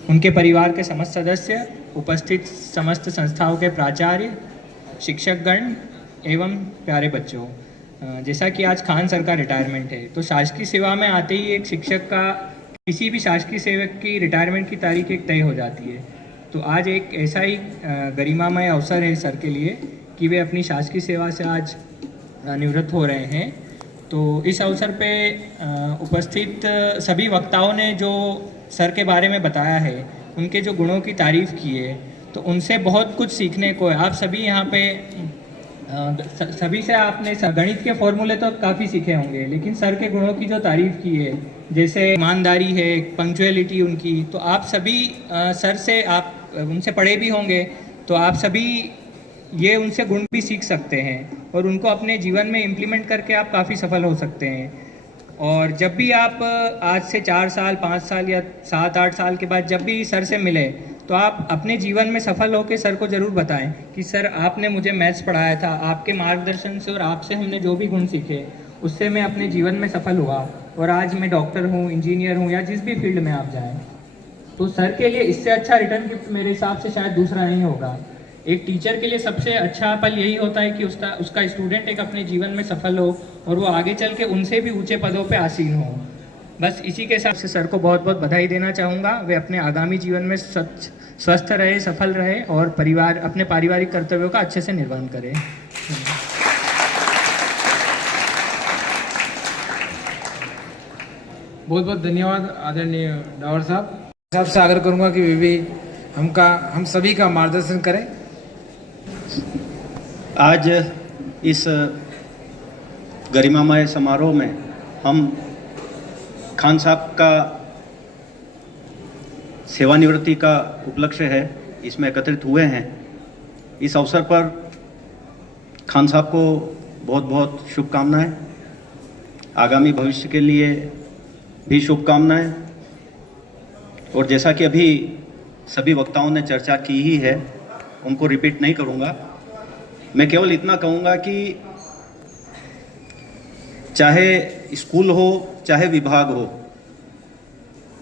उनके परिवार के समस्त सदस्य, उपस्थित समस्त संस्थाओं के प्राचार्य, शिक्षकगण एवं प्यारे बच्चों, जैसा कि आज खान सर का रिटायरमेंट है, तो शासकीय सेवा में आते ही एक शिक्षक का, किसी भी शासकीय सेवक की रिटायरमेंट की तारीख एक तय हो जाती है। तो आज एक ऐसा ही गरिमामय अवसर है सर के लिए कि वे अपनी शासकीय सेवा से आज निवृत्त हो रहे हैं। तो इस अवसर पे उपस्थित सभी वक्ताओं ने जो सर के बारे में बताया है, उनके जो गुणों की तारीफ़ की है, तो उनसे बहुत कुछ सीखने को है। आप सभी यहाँ पे सभी से आपने गणित के फॉर्मूले तो काफ़ी सीखे होंगे, लेकिन सर के गुणों की जो तारीफ़ की है, जैसे ईमानदारी है, पंक्चुअलिटी उनकी, तो आप सभी सर से, आप उनसे पढ़े भी होंगे, तो आप सभी ये उनसे गुण भी सीख सकते हैं और उनको अपने जीवन में इम्प्लीमेंट करके आप काफ़ी सफल हो सकते हैं। और जब भी आप आज से 4 साल, 5 साल या 7-8 साल के बाद जब भी सर से मिले, तो आप अपने जीवन में सफल होकर सर को ज़रूर बताएं कि सर आपने मुझे मैथ्स पढ़ाया था, आपके मार्गदर्शन से और आपसे हमने जो भी गुण सीखे उससे मैं अपने जीवन में सफल हुआ और आज मैं डॉक्टर हूँ, इंजीनियर हूँ या जिस भी फील्ड में आप जाएं। तो सर के लिए इससे अच्छा रिटर्न गिफ्ट मेरे हिसाब से शायद दूसरा नहीं होगा। एक टीचर के लिए सबसे अच्छा पल यही होता है कि उसका स्टूडेंट एक अपने जीवन में सफल हो और वो आगे चल के उनसे भी ऊंचे पदों पे आसीन हो। बस इसी के साथ से सर को बहुत बहुत बधाई देना चाहूँगा। वे अपने आगामी जीवन में स्वस्थ रहे, सफल रहे और अपने पारिवारिक कर्तव्यों का अच्छे से निर्वहन करें। बहुत बहुत धन्यवाद आदरणीय डावर साहब। से आग्रह करूँगा कि वे भी हम सभी का मार्गदर्शन करें। आज इस गरिमामय समारोह में हम खान साहब का सेवानिवृत्ति का उपलक्ष्य है, इसमें एकत्रित हुए हैं। इस अवसर पर खान साहब को बहुत बहुत शुभकामनाएं, आगामी भविष्य के लिए भी शुभकामनाएं। और जैसा कि अभी सभी वक्ताओं ने चर्चा की ही है, उनको रिपीट नहीं करूंगा। मैं केवल इतना कहूंगा कि चाहे स्कूल हो चाहे विभाग हो,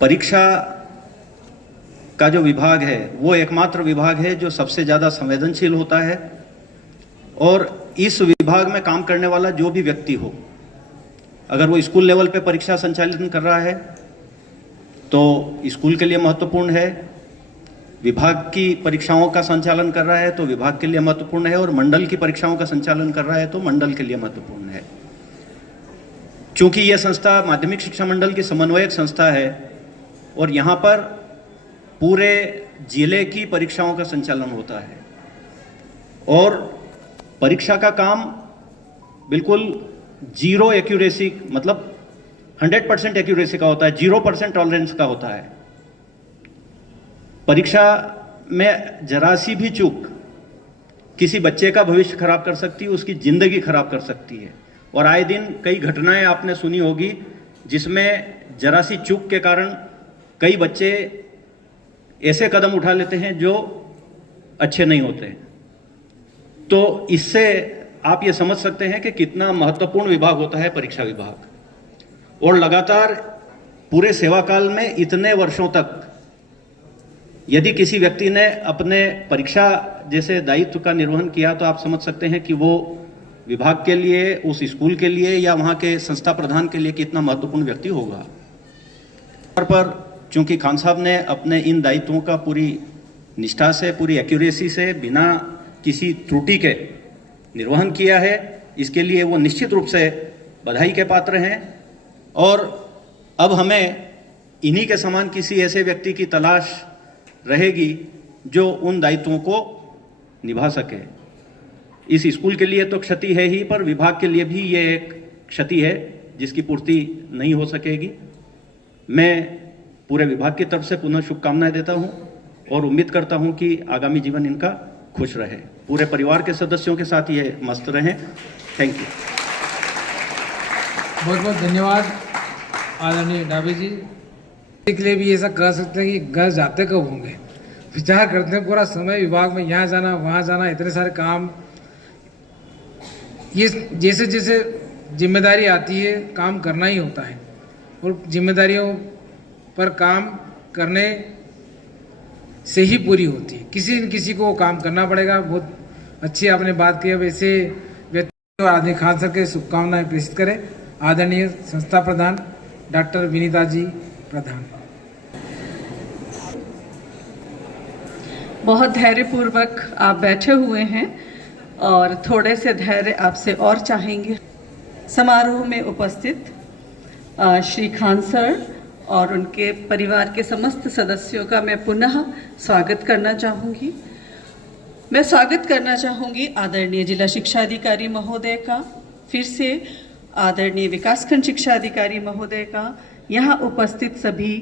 परीक्षा का जो विभाग है वो एकमात्र विभाग है जो सबसे ज़्यादा संवेदनशील होता है। और इस विभाग में काम करने वाला जो भी व्यक्ति हो, अगर वो स्कूल लेवल पे परीक्षा संचालन कर रहा है तो स्कूल के लिए महत्वपूर्ण है, विभाग की परीक्षाओं का संचालन कर रहा है तो विभाग के लिए महत्वपूर्ण है, और मंडल की परीक्षाओं का संचालन कर रहा है तो मंडल के लिए महत्वपूर्ण है। चूंकि यह संस्था माध्यमिक शिक्षा मंडल की समन्वयक संस्था है और यहाँ पर पूरे जिले की परीक्षाओं का संचालन होता है, और परीक्षा का काम बिल्कुल जीरो एक्यूरेसी, मतलब 100% एक्यूरेसी का होता है, 0% टॉलरेंस का होता है। परीक्षा में जरा सी भी चूक किसी बच्चे का भविष्य खराब कर सकती है, उसकी जिंदगी खराब कर सकती है। और आए दिन कई घटनाएं आपने सुनी होगी जिसमें जरा सी चूक के कारण कई बच्चे ऐसे कदम उठा लेते हैं जो अच्छे नहीं होते। तो इससे आप ये समझ सकते हैं कि कितना महत्वपूर्ण विभाग होता है परीक्षा विभाग। और लगातार पूरे सेवा काल में इतने वर्षों तक यदि किसी व्यक्ति ने अपने परीक्षा जैसे दायित्व का निर्वहन किया तो आप समझ सकते हैं कि वो विभाग के लिए, उस स्कूल के लिए या वहाँ के संस्था प्रधान के लिए कितना महत्वपूर्ण व्यक्ति होगा। पर चूंकि खान साहब ने अपने इन दायित्वों का पूरी निष्ठा से, पूरी एक्यूरेसी से, बिना किसी त्रुटि के निर्वहन किया है, इसके लिए वो निश्चित रूप से बधाई के पात्र हैं। और अब हमें इन्हीं के समान किसी ऐसे व्यक्ति की तलाश रहेगी जो उन दायित्वों को निभा सके। इस स्कूल के लिए तो क्षति है ही, पर विभाग के लिए भी ये एक क्षति है जिसकी पूर्ति नहीं हो सकेगी। मैं पूरे विभाग की तरफ से पुनः शुभकामनाएं देता हूं और उम्मीद करता हूं कि आगामी जीवन इनका खुश रहे। पूरे परिवार के सदस्यों के साथ ये मस्त रहें। Thank you. बहुत बहुत धन्यवाद आदरणीय डाबे जी। के लिए भी ऐसा कह सकते हैं कि घर जाते कब होंगे, विचार करते हैं पूरा समय विभाग में, यहाँ जाना वहाँ जाना, इतने सारे काम। ये जैसे जैसे जिम्मेदारी आती है काम करना ही होता है, और जिम्मेदारियों पर काम करने से ही पूरी होती है। किसी न किसी को काम करना पड़ेगा। बहुत अच्छी आपने बात की। अब ऐसे व्यक्ति और आदरणीय खान सर के शुभकामनाएं प्रेषित करें। आदरणीय संस्था प्रधान डॉक्टर विनीता जी प्रधान। बहुत धैर्यपूर्वक आप बैठे हुए हैं और थोड़े से धैर्य आपसे और चाहेंगे। समारोह में उपस्थित श्री खान सर और उनके परिवार के समस्त सदस्यों का मैं पुनः स्वागत करना चाहूँगी। मैं स्वागत करना चाहूँगी आदरणीय जिला शिक्षा अधिकारी महोदय का, फिर से आदरणीय विकासखंड शिक्षा अधिकारी महोदय का, यहाँ उपस्थित सभी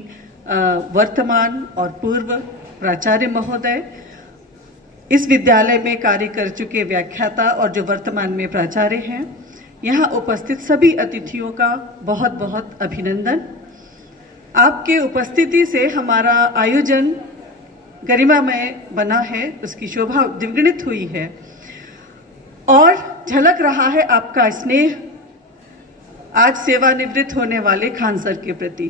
वर्तमान और पूर्व प्राचार्य महोदय, इस विद्यालय में कार्य कर चुके व्याख्याता और जो वर्तमान में प्राचार्य हैं, यहाँ उपस्थित सभी अतिथियों का बहुत बहुत अभिनंदन। आपके उपस्थिति से हमारा आयोजन गरिमामय बना है, उसकी शोभा द्विगुणित हुई है और झलक रहा है आपका स्नेह आज सेवानिवृत्त होने वाले खान सर के प्रति।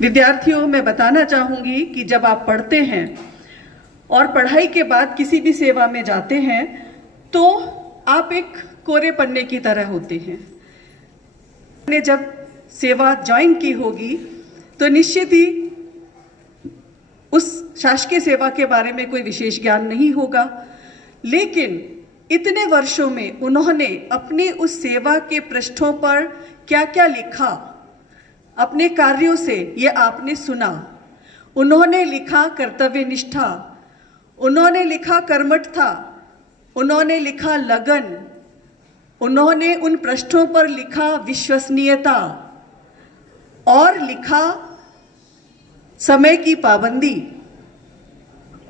विद्यार्थियों, मैं बताना चाहूंगी कि जब आप पढ़ते हैं और पढ़ाई के बाद किसी भी सेवा में जाते हैं तो आप एक कोरे पन्ने की तरह होते हैं। ने जब सेवा ज्वाइन की होगी तो निश्चित ही उस शासकीय सेवा के बारे में कोई विशेष ज्ञान नहीं होगा, लेकिन इतने वर्षों में उन्होंने अपनी उस सेवा के पृष्ठों पर क्या क्या लिखा, अपने कार्यों से ये आपने सुना। उन्होंने लिखा कर्तव्य निष्ठा, उन्होंने लिखा कर्मठता, उन्होंने लिखा लगन, उन्होंने उन पृष्ठों पर लिखा विश्वसनीयता, और लिखा समय की पाबंदी,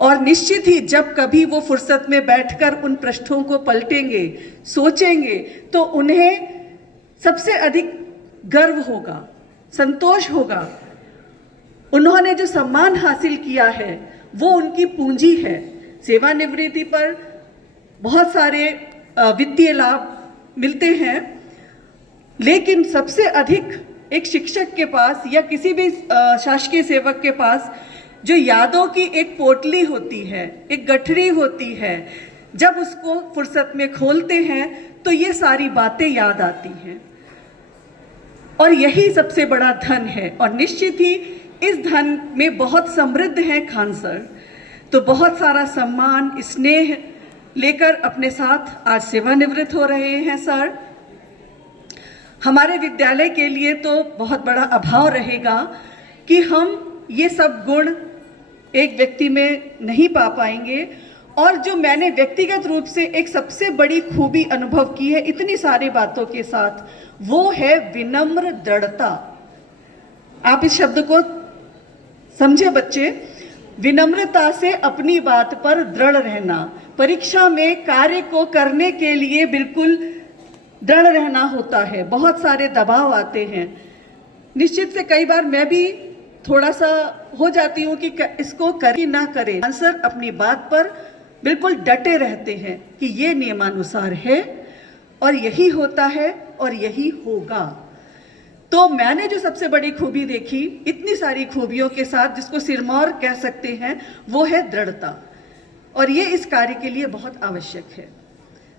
और निश्चित ही जब कभी वो फुर्सत में बैठकर उन पृष्ठों को पलटेंगे, सोचेंगे, तो उन्हें सबसे अधिक गर्व होगा, संतोष होगा। उन्होंने जो सम्मान हासिल किया है वो उनकी पूंजी है। सेवानिवृत्ति पर बहुत सारे वित्तीय लाभ मिलते हैं, लेकिन सबसे अधिक एक शिक्षक के पास या किसी भी शासकीय सेवक के पास जो यादों की एक पोटली होती है, एक गठरी होती है, जब उसको फुर्सत में खोलते हैं तो ये सारी बातें याद आती हैं, और यही सबसे बड़ा धन है। और निश्चित ही इस धन में बहुत समृद्ध है खान सर, तो बहुत सारा सम्मान, स्नेह लेकर अपने साथ आज सेवानिवृत्त हो रहे हैं सर। हमारे विद्यालय के लिए तो बहुत बड़ा अभाव रहेगा कि हम ये सब गुण एक व्यक्ति में नहीं पा पाएंगे। और जो मैंने व्यक्तिगत रूप से एक सबसे बड़ी खूबी अनुभव की है इतनी सारी बातों के साथ, वो है विनम्र दृढ़ता। आप इस शब्द को समझे बच्चे, विनम्रता से अपनी बात पर दृढ़ रहना, परीक्षा में कार्य को करने के लिए बिल्कुल दृढ़ रहना होता है। बहुत सारे दबाव आते हैं, निश्चित से कई बार मैं भी थोड़ा सा हो जाती हूँ कि इसको करे ना करे। आंसर अपनी बात पर बिल्कुल डटे रहते हैं कि ये नियमानुसार है और यही होता है और यही होगा। तो मैंने जो सबसे बड़ी खूबी देखी इतनी सारी खूबियों के साथ, जिसको सिरमौर कह सकते हैं, वो है दृढ़ता, और ये इस कार्य के लिए बहुत आवश्यक है।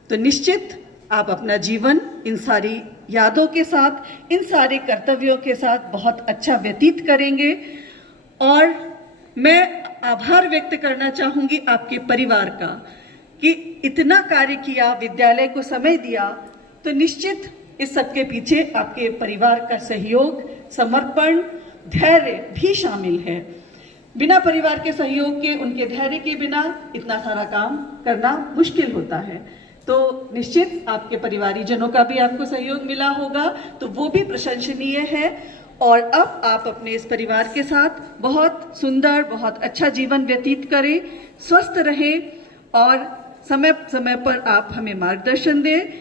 तो निश्चित आप अपना जीवन इन सारी यादों के साथ, इन सारे कर्तव्यों के साथ बहुत अच्छा व्यतीत करेंगे। और मैं आभार व्यक्त करना चाहूंगी आपके परिवार का कि इतना कार्य किया, विद्यालय को समय दिया, तो निश्चित इस सबके पीछे आपके परिवार का सहयोग, समर्पण, धैर्य भी शामिल है। बिना परिवार के सहयोग के, उनके धैर्य के बिना इतना सारा काम करना मुश्किल होता है। तो निश्चित आपके परिवारीजनों का भी आपको सहयोग मिला होगा, तो वो भी प्रशंसनीय है। और अब आप अपने इस परिवार के साथ बहुत सुंदर, बहुत अच्छा जीवन व्यतीत करें, स्वस्थ रहें, और समय समय पर आप हमें मार्गदर्शन दें।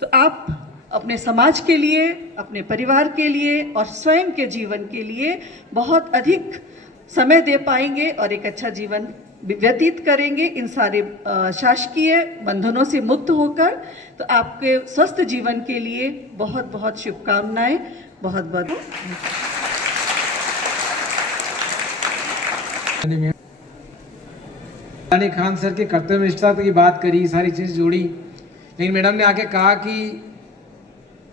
तो आप अपने समाज के लिए, अपने परिवार के लिए और स्वयं के जीवन के लिए बहुत अधिक समय दे पाएंगे और एक अच्छा जीवन व्यतीत करेंगे इन सारे शासकीय बंधनों से मुक्त होकर। तो आपके स्वस्थ जीवन के लिए बहुत बहुत शुभकामनाएं। बहुत बहुत खान सर के कर्तव्य निष्ठा की बात करी, सारी चीज जोड़ी, लेकिन मैडम ने आके कहा कि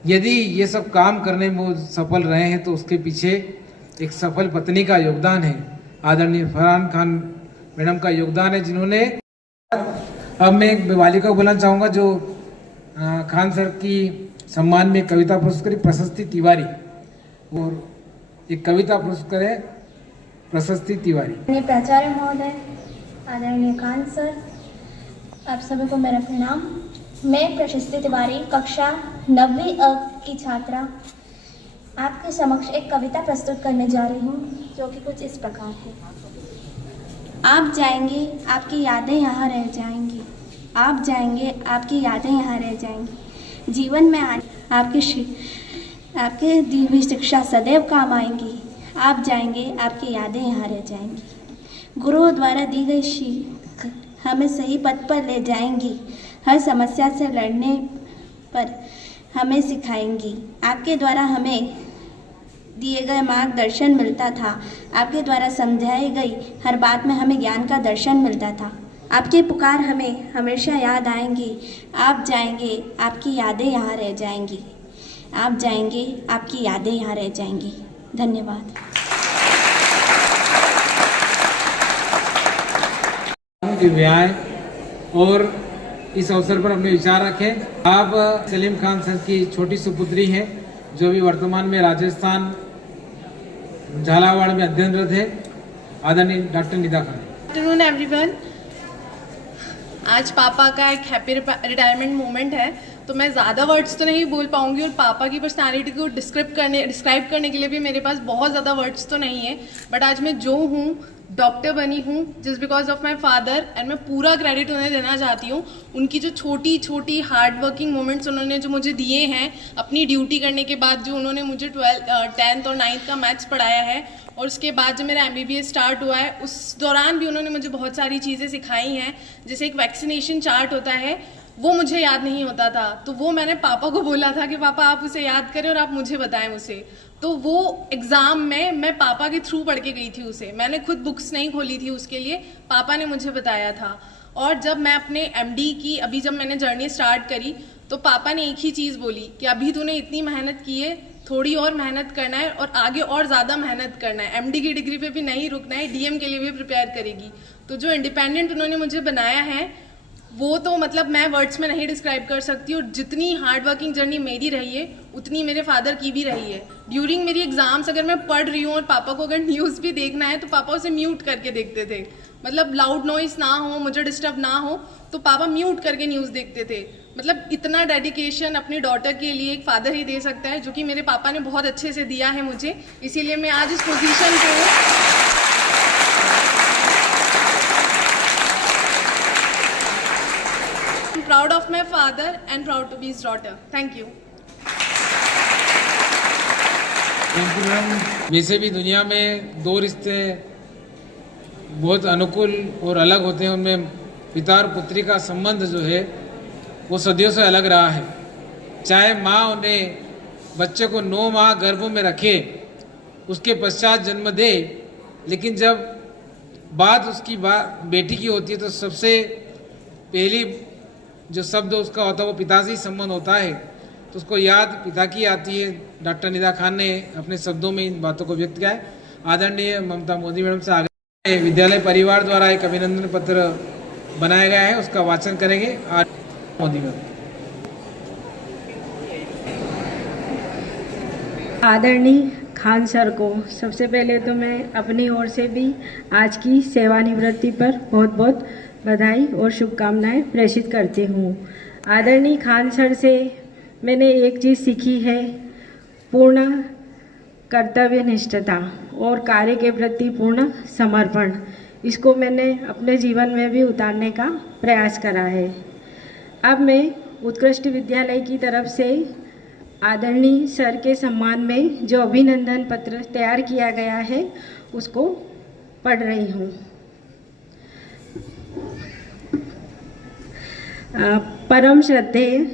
यदि ये सब काम करने में वो सफल रहे हैं तो उसके पीछे एक सफल पत्नी का योगदान है। आदरणीय फरहान खान मैडम का योगदान है, जिन्होंने। अब मैं एक बालिका को बोलना चाहूँगा जो खान सर की सम्मान में कविता पुरस्कार प्रशस्ति तिवारी, और एक कविता पुरस्कार है प्रशस्ति तिवारी। प्राचार्य महोदय, आदरणीय खान सर, आप सभी को मेरा प्रणाम। मैं प्रशस्ति तिवारी, कक्षा 9वीं अ की छात्रा, आपके समक्ष एक कविता प्रस्तुत करने जा रही हूँ, जो कि कुछ इस प्रकार है। आप जाएंगे, आपकी यादें यहाँ रह जाएंगी। आप जाएंगे, आपकी यादें यहाँ रह जाएंगी। जीवन में आपके दी हुई शिक्षा सदैव काम आएंगी। आप जाएंगे, आपकी यादें यहाँ रह जाएंगी। गुरुओं द्वारा दी गई सीख हमें सही पथ पर ले जाएंगी। हर समस्या से लड़ने पर हमें सिखाएंगी। आपके द्वारा हमें दिए गए मार्गदर्शन मिलता था। आपके द्वारा समझाई गई हर बात में हमें ज्ञान का दर्शन मिलता था। आपकी पुकार हमें हमेशा याद आएंगी। आप जाएंगे, आपकी यादें यहाँ रह जाएंगी। आप जाएंगे, आपकी यादें यहाँ रह जाएंगी। धन्यवाद। दिव्याएं और इस अवसर पर अपने विचार रखें। आप सलीम खान सर की छोटी सुपुत्री हैं, जो भी वर्तमान में राजस्थान झालावाड़ में अध्ययनरत है। आदरणीय doctor Nida Khan. Good afternoon everyone. आज पापा का एक हैप्पी रिटायरमेंट मोमेंट है, तो मैं ज़्यादा वर्ड्स तो नहीं बोल पाऊँगी और पापा की पर्सनालिटी को डिस्क्राइब करने के लिए भी मेरे पास बहुत ज़्यादा वर्ड्स तो नहीं है। बट आज मैं जो हूँ, डॉक्टर बनी हूँ just because of my father, and मैं पूरा क्रेडिट उन्हें देना चाहती हूँ। उनकी जो छोटी छोटी हार्ड वर्किंग मोमेंट्स उन्होंने जो मुझे दिए हैं अपनी ड्यूटी करने के बाद, जो उन्होंने मुझे 10th और 9th का मैथ्स पढ़ाया है, और उसके बाद जब मेरा MBBS स्टार्ट हुआ है उस दौरान भी उन्होंने मुझे बहुत सारी चीज़ें सिखाई हैं। जैसे एक वैक्सीनेशन चार्ट होता है, वो मुझे याद नहीं होता था, तो वो मैंने पापा को बोला था कि पापा आप उसे याद करें और आप मुझे बताएं उसे। तो वो एग्ज़ाम में मैं पापा के थ्रू पढ़ के गई थी उसे, मैंने खुद बुक्स नहीं खोली थी उसके लिए, पापा ने मुझे बताया था। और जब मैं अपने MD की अभी जब मैंने जर्नी स्टार्ट करी तो पापा ने एक ही चीज़ बोली कि अभी तूने इतनी मेहनत की है, थोड़ी और मेहनत करना है और आगे और ज़्यादा मेहनत करना है, MD की डिग्री पे भी नहीं रुकना है, DM के लिए भी प्रिपेयर करेगी। तो जो इंडिपेंडेंट उन्होंने मुझे बनाया है वो तो मतलब मैं वर्ड्स में नहीं डिस्क्राइब कर सकती, और जितनी हार्ड वर्किंग जर्नी मेरी रही है उतनी मेरे फादर की भी रही है। ड्यूरिंग मेरी एग्जाम्स अगर मैं पढ़ रही हूँ और पापा को अगर न्यूज़ भी देखना है तो पापा उसे म्यूट करके देखते थे, मतलब लाउड नॉइस ना हो, मुझे डिस्टर्ब ना हो, तो पापा म्यूट करके न्यूज़ देखते थे। मतलब इतना डेडिकेशन अपनी डॉटर के लिए एक फादर ही दे सकता है, जो कि मेरे पापा ने बहुत अच्छे से दिया है मुझे, इसीलिए मैं आज इस पोजीशन पे हूँ। Proud of my father and proud to be his daughter. Thank you. Thank you ma'am. वैसे भी दुनिया में दो रिश्ते बहुत अनुकूल और अलग होते हैं, उनमें पिता और पुत्री का संबंध जो है वो सदियों से अलग रहा है। चाहे माँ उन्हें बच्चे को 9 माह गर्भ में रखे, उसके पश्चात जन्म दे, लेकिन जब बात उसकी बेटी की होती है तो सबसे पहली जो शब्द उसका होता है वो पिता से ही संबंध होता है, तो उसको याद पिता की आती है। डॉक्टर निदा खान ने अपने शब्दों में इन बातों को व्यक्त किया है। आदरणीय ममता मोदी मैडम से आगे विद्यालय परिवार द्वारा एक अभिनंदन पत्र बनाया गया है, उसका वाचन करेंगे मोदी मैडम। आदरणीय खान सर को सबसे पहले तो मैं अपनी ओर से भी आज की सेवानिवृत्ति पर बहुत बहुत बधाई और शुभकामनाएं प्रेषित करती हूँ। आदरणीय खान सर से मैंने एक चीज़ सीखी है, पूर्ण कर्तव्यनिष्ठता और कार्य के प्रति पूर्ण समर्पण। इसको मैंने अपने जीवन में भी उतारने का प्रयास करा है। अब मैं उत्कृष्ट विद्यालय की तरफ से आदरणीय सर के सम्मान में जो अभिनंदन पत्र तैयार किया गया है उसको पढ़ रही हूँ। परम श्रद्धेय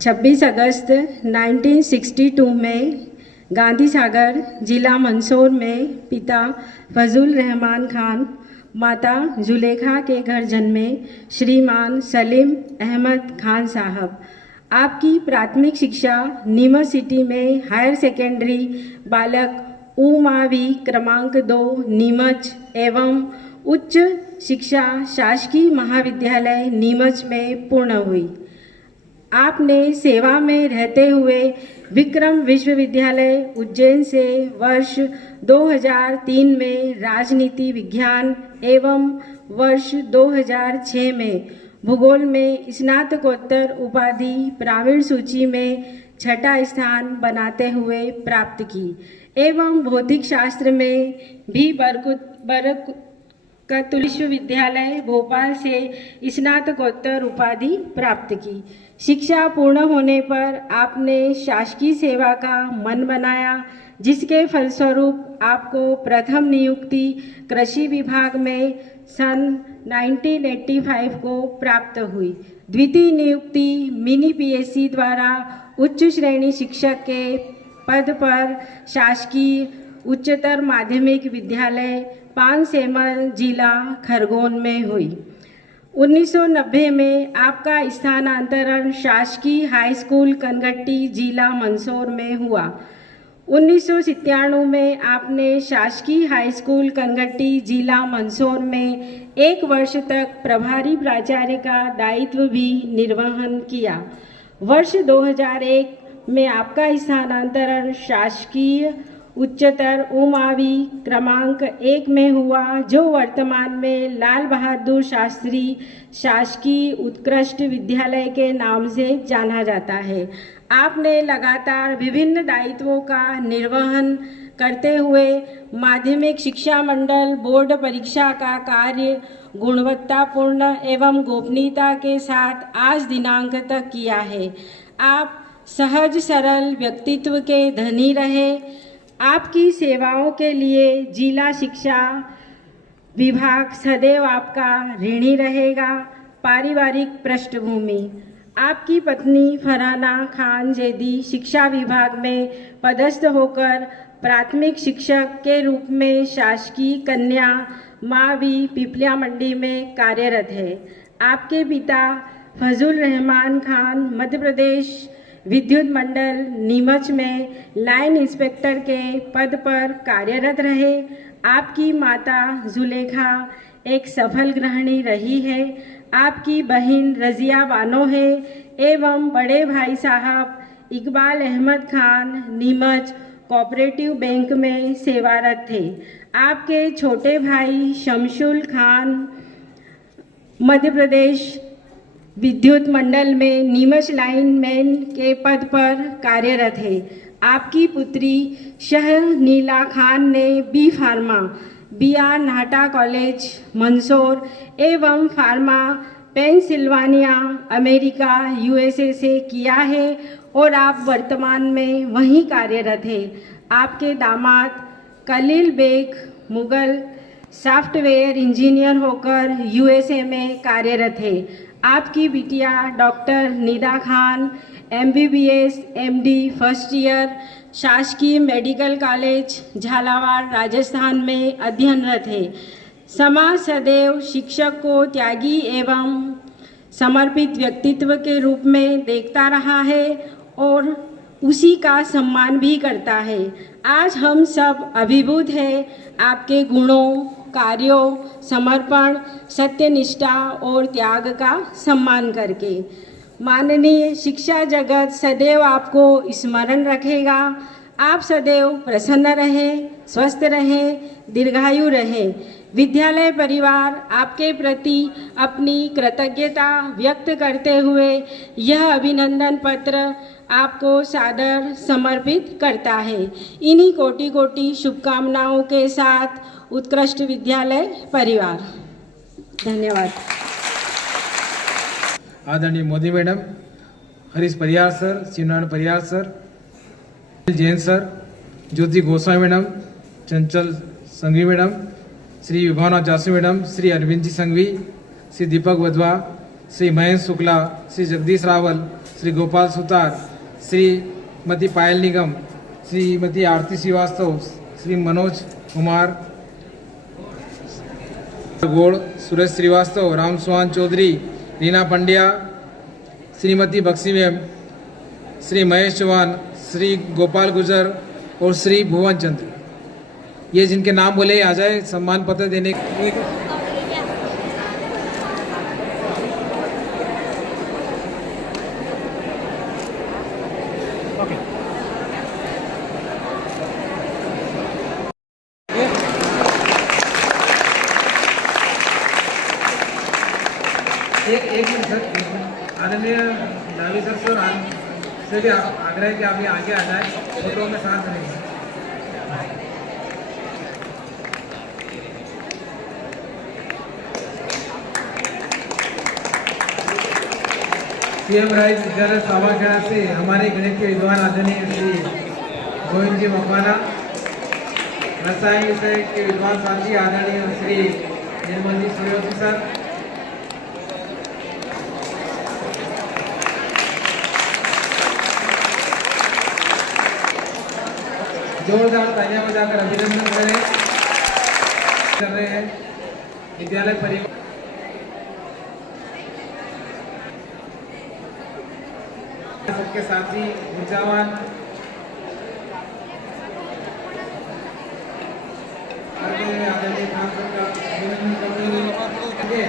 26 अगस्त 1962 में गांधी सागर जिला मंदसौर में पिता फजल रहमान खान, माता जुलेखा के घर जन्मे श्रीमान सलीम अहमद खान साहब। आपकी प्राथमिक शिक्षा नीमच सिटी में, हायर सेकेंडरी बालक उमावी क्रमांक 2 नीमच एवं उच्च शिक्षा शासकीय महाविद्यालय नीमच में पूर्ण हुई। आपने सेवा में रहते हुए विक्रम विश्वविद्यालय उज्जैन से वर्ष 2003 में राजनीति विज्ञान एवं वर्ष 2006 में भूगोल में स्नातकोत्तर उपाधि प्रावीण्य सूची में 6ठा स्थान बनाते हुए प्राप्त की एवं भौतिक शास्त्र में भी बरकत विश्वविद्यालय भोपाल से स्नातकोत्तर उपाधि प्राप्त की। शिक्षा पूर्ण होने पर आपने शासकीय सेवा का मन बनाया, जिसके फलस्वरूप आपको प्रथम नियुक्ति कृषि विभाग में सन 1985 को प्राप्त हुई। द्वितीय नियुक्ति मिनी PSC द्वारा उच्च श्रेणी शिक्षक के पद पर शासकीय उच्चतर माध्यमिक विद्यालय पानसेमल जिला खरगोन में हुई। 1990 में आपका स्थानांतरण शासकीय हाई स्कूल कनगट्टी जिला मंदसौर में हुआ। 1997 में आपने शासकीय हाई स्कूल कनगट्टी जिला मंदसौर में 1 वर्ष तक प्रभारी प्राचार्य का दायित्व भी निर्वहन किया। वर्ष 2001 में आपका स्थानांतरण शासकीय उच्चतर उमावी क्रमांक 1 में हुआ, जो वर्तमान में लाल बहादुर शास्त्री शासकीय उत्कृष्ट विद्यालय के नाम से जाना जाता है। आपने लगातार विभिन्न दायित्वों का निर्वहन करते हुए माध्यमिक शिक्षा मंडल बोर्ड परीक्षा का कार्य गुणवत्तापूर्ण एवं गोपनीयता के साथ आज दिनांक तक किया है। आप सहज सरल व्यक्तित्व के धनी रहे। आपकी सेवाओं के लिए जिला शिक्षा विभाग सदैव आपका ऋणी रहेगा। पारिवारिक पृष्ठभूमि, आपकी पत्नी फरहाना खान जैदी शिक्षा विभाग में पदस्थ होकर प्राथमिक शिक्षक के रूप में शासकीय कन्या मावी पिपलिया मंडी में कार्यरत है। आपके पिता फजल रहमान खान मध्य प्रदेश विद्युत मंडल नीमच में लाइन इंस्पेक्टर के पद पर कार्यरत रहे। आपकी माता जुलेखा एक सफल गृहिणी रही है। आपकी बहन रजिया बानो है एवं बड़े भाई साहब इकबाल अहमद खान नीमच कोऑपरेटिव बैंक में सेवारत थे। आपके छोटे भाई शमशुल खान मध्य प्रदेश विद्युत मंडल में नीमच लाइनमैन के पद पर कार्यरत है। आपकी पुत्री शहर नीला खान ने बी फार्मा BR नाटा कॉलेज मंदसौर एवं फार्मा पेंसिल्वानिया अमेरिका USA से किया है और आप वर्तमान में वहीं कार्यरत है। आपके दामाद कलील बेग मुगल सॉफ्टवेयर इंजीनियर होकर USA में कार्यरत है। आपकी बिटिया doctor Nida Khan MBBS MD first year शासकीय मेडिकल कॉलेज झालावाड़ राजस्थान में अध्ययनरत है। समाज सदैव शिक्षक को त्यागी एवं समर्पित व्यक्तित्व के रूप में देखता रहा है और उसी का सम्मान भी करता है। आज हम सब अभिभूत हैं आपके गुणों, कार्यों, समर्पण, सत्यनिष्ठा और त्याग का सम्मान करके। माननीय शिक्षा जगत सदैव आपको स्मरण रखेगा। आप सदैव प्रसन्न रहें, स्वस्थ रहें, दीर्घायु रहें। विद्यालय परिवार आपके प्रति अपनी कृतज्ञता व्यक्त करते हुए यह अभिनंदन पत्र आपको सादर समर्पित करता है। इन्हीं कोटि कोटि शुभकामनाओं के साथ उत्कृष्ट विद्यालय परिवार। धन्यवाद। आदरणीय मोदी मैडम, हरीश परिहार सर, शिवनारायण परिहार सर, जैन सर, ज्योति गोस्वामी मैडम, चंचल संघवी मैडम, श्री विभावना जासू मैडम, श्री अरविंद जी संघवी, श्री दीपक वधवा, श्री महेश शुक्ला, श्री जगदीश रावल, श्री गोपाल सुतार, श्रीमती पायल निगम, श्रीमती आरती श्रीवास्तव, श्री मनोज कुमार गोड़, सुरेश श्रीवास्तव, राम सुहान चौधरी, रीना पंड्या, श्रीमती बक्सी मैम, श्री महेश चौहान, श्री गोपाल गुजर और श्री भुवन चंद्र। ये जिनके नाम बोले आ जाए सम्मान पत्र देने एक मिनट सर, आदरणीय नावी सर से भी आग्रह है कि आप ये आगे आ जाए, फोटो में साथ रहेंगे। CM राइज विद्यालय सावाखेड़ा से हमारे गणित के विद्वान आदरणीय श्री गोविंद जी मकवाना, रसायन विषय के विद्वान साथी आदरणीय श्री निर्मल जी सूर्यवंशी सर, जोरदार तालियां बजाकर अभिनंदन कर रहे हैं विद्यालय परिवार। सबके साथी ऊर्जावान आदरणीय खान सर का अभिनंदन करते हुए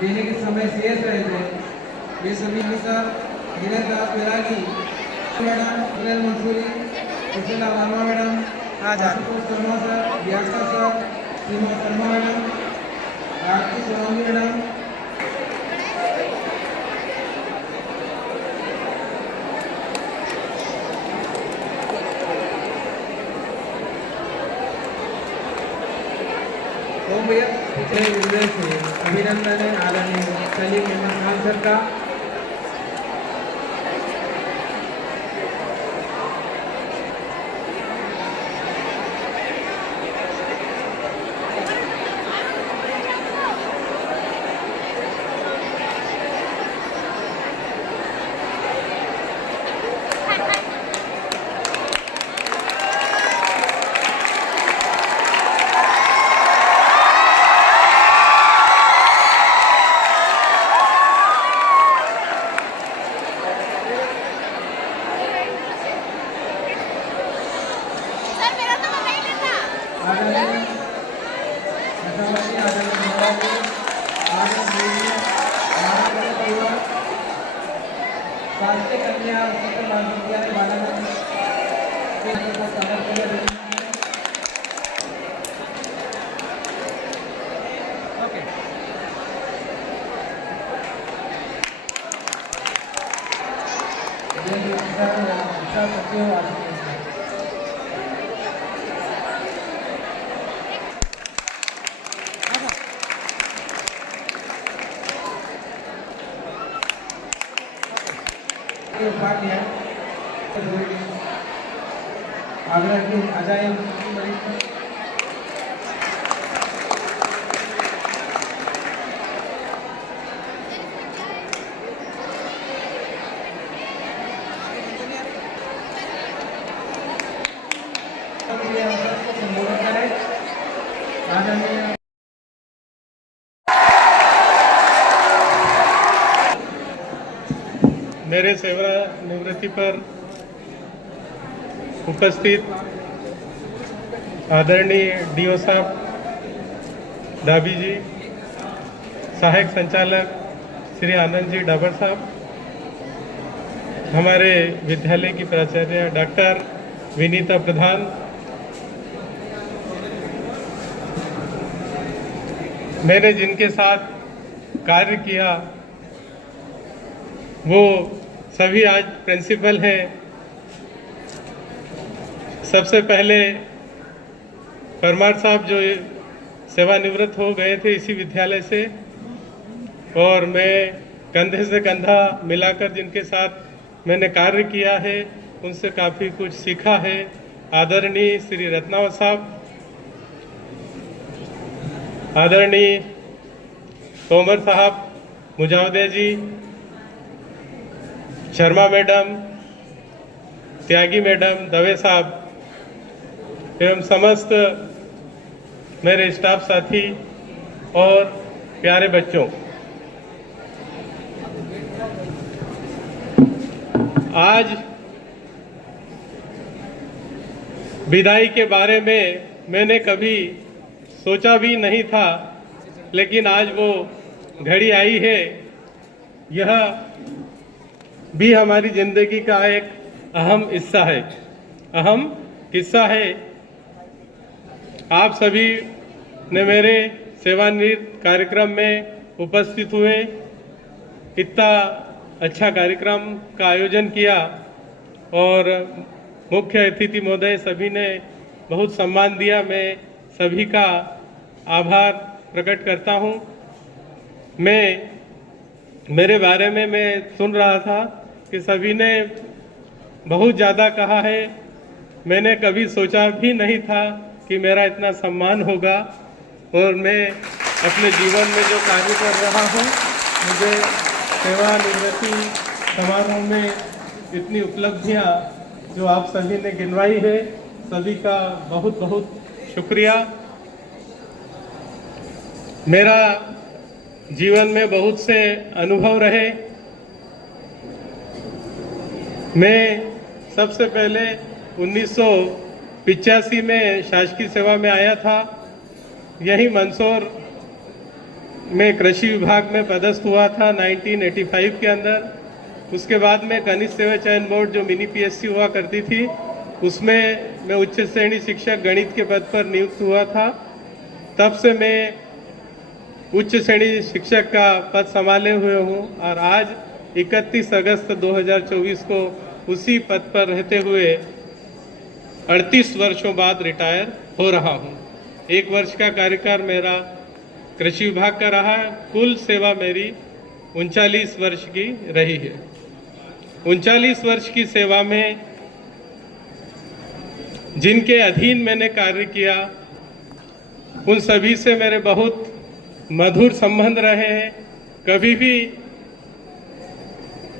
देने के समय शेष रहे थे, ये सभी सर गिरद पिरागी madam, Sunil Mansuri, Sushila Verma madam, Ashutosh Sharma sir, Vyakhya sir, Seema Sharma madam, Aarti Sonali madam, तो भैया पिछले विजय से अभिनंदन है आदरणीय सलीम अहमद खान सर का। राष्ट्रीय कन्या विद्यालय बालाघाट ओके भाग लिया आगरा की अजायब संबोधन करें आदरणीय मेरे सेवा निवृत्ति पर उपस्थित आदरणीय डीओ साहब डाबी जी, सहायक संचालक श्री आनंद जी डाबर साहब, हमारे विद्यालय की प्राचार्य डॉक्टर विनीता प्रधान, मैंने जिनके साथ कार्य किया वो सभी आज प्रिंसिपल हैं। सबसे पहले परमार साहब जो सेवानिवृत्त हो गए थे इसी विद्यालय से, और मैं कंधे से कंधा मिलाकर जिनके साथ मैंने कार्य किया है उनसे काफ़ी कुछ सीखा है। आदरणीय श्री रत्नावत साहब, आदरणीय तोमर साहब, मुजावदे जी, शर्मा मैडम, त्यागी मैडम, दवे साहब एवं समस्त मेरे स्टाफ साथी और प्यारे बच्चों, आज विदाई के बारे में मैंने कभी सोचा भी नहीं था, लेकिन आज वो घड़ी आई है। यह भी हमारी जिंदगी का एक अहम हिस्सा है, अहम किस्सा है। आप सभी ने मेरे सेवानिवृत्त कार्यक्रम में उपस्थित हुए, इतना अच्छा कार्यक्रम का आयोजन किया और मुख्य अतिथि महोदय सभी ने बहुत सम्मान दिया। मैं सभी का आभार प्रकट करता हूं। मेरे बारे में मैं सुन रहा था कि सभी ने बहुत ज़्यादा कहा है। मैंने कभी सोचा भी नहीं था कि मेरा इतना सम्मान होगा, और मैं अपने जीवन में जो कार्य कर रहा हूँ, मुझे सेवानिवृत्ति समारोह में इतनी उपलब्धियाँ जो आप सभी ने गिनवाई है, सभी का बहुत बहुत शुक्रिया। मेरा जीवन में बहुत से अनुभव रहे। मैं सबसे पहले 1985 में शासकीय सेवा में आया था। यही मंदसौर मैं कृषि विभाग में पदस्थ हुआ था 1985 के अंदर। उसके बाद में कनिष्ठ सेवा चयन बोर्ड जो मिनी पीएससी हुआ करती थी उसमें मैं उच्च श्रेणी शिक्षक गणित के पद पर नियुक्त हुआ था। तब से मैं उच्च श्रेणी शिक्षक का पद संभाले हुए हूँ और आज 31 अगस्त 2024 को उसी पद पर रहते हुए 38 वर्षों बाद रिटायर हो रहा हूँ। 1 वर्ष का कार्यकाल मेरा कृषि विभाग का रहा। कुल सेवा मेरी 39 वर्ष की रही है। 39 वर्ष की सेवा में जिनके अधीन मैंने कार्य किया उन सभी से मेरे बहुत मधुर संबंध रहे हैं। कभी भी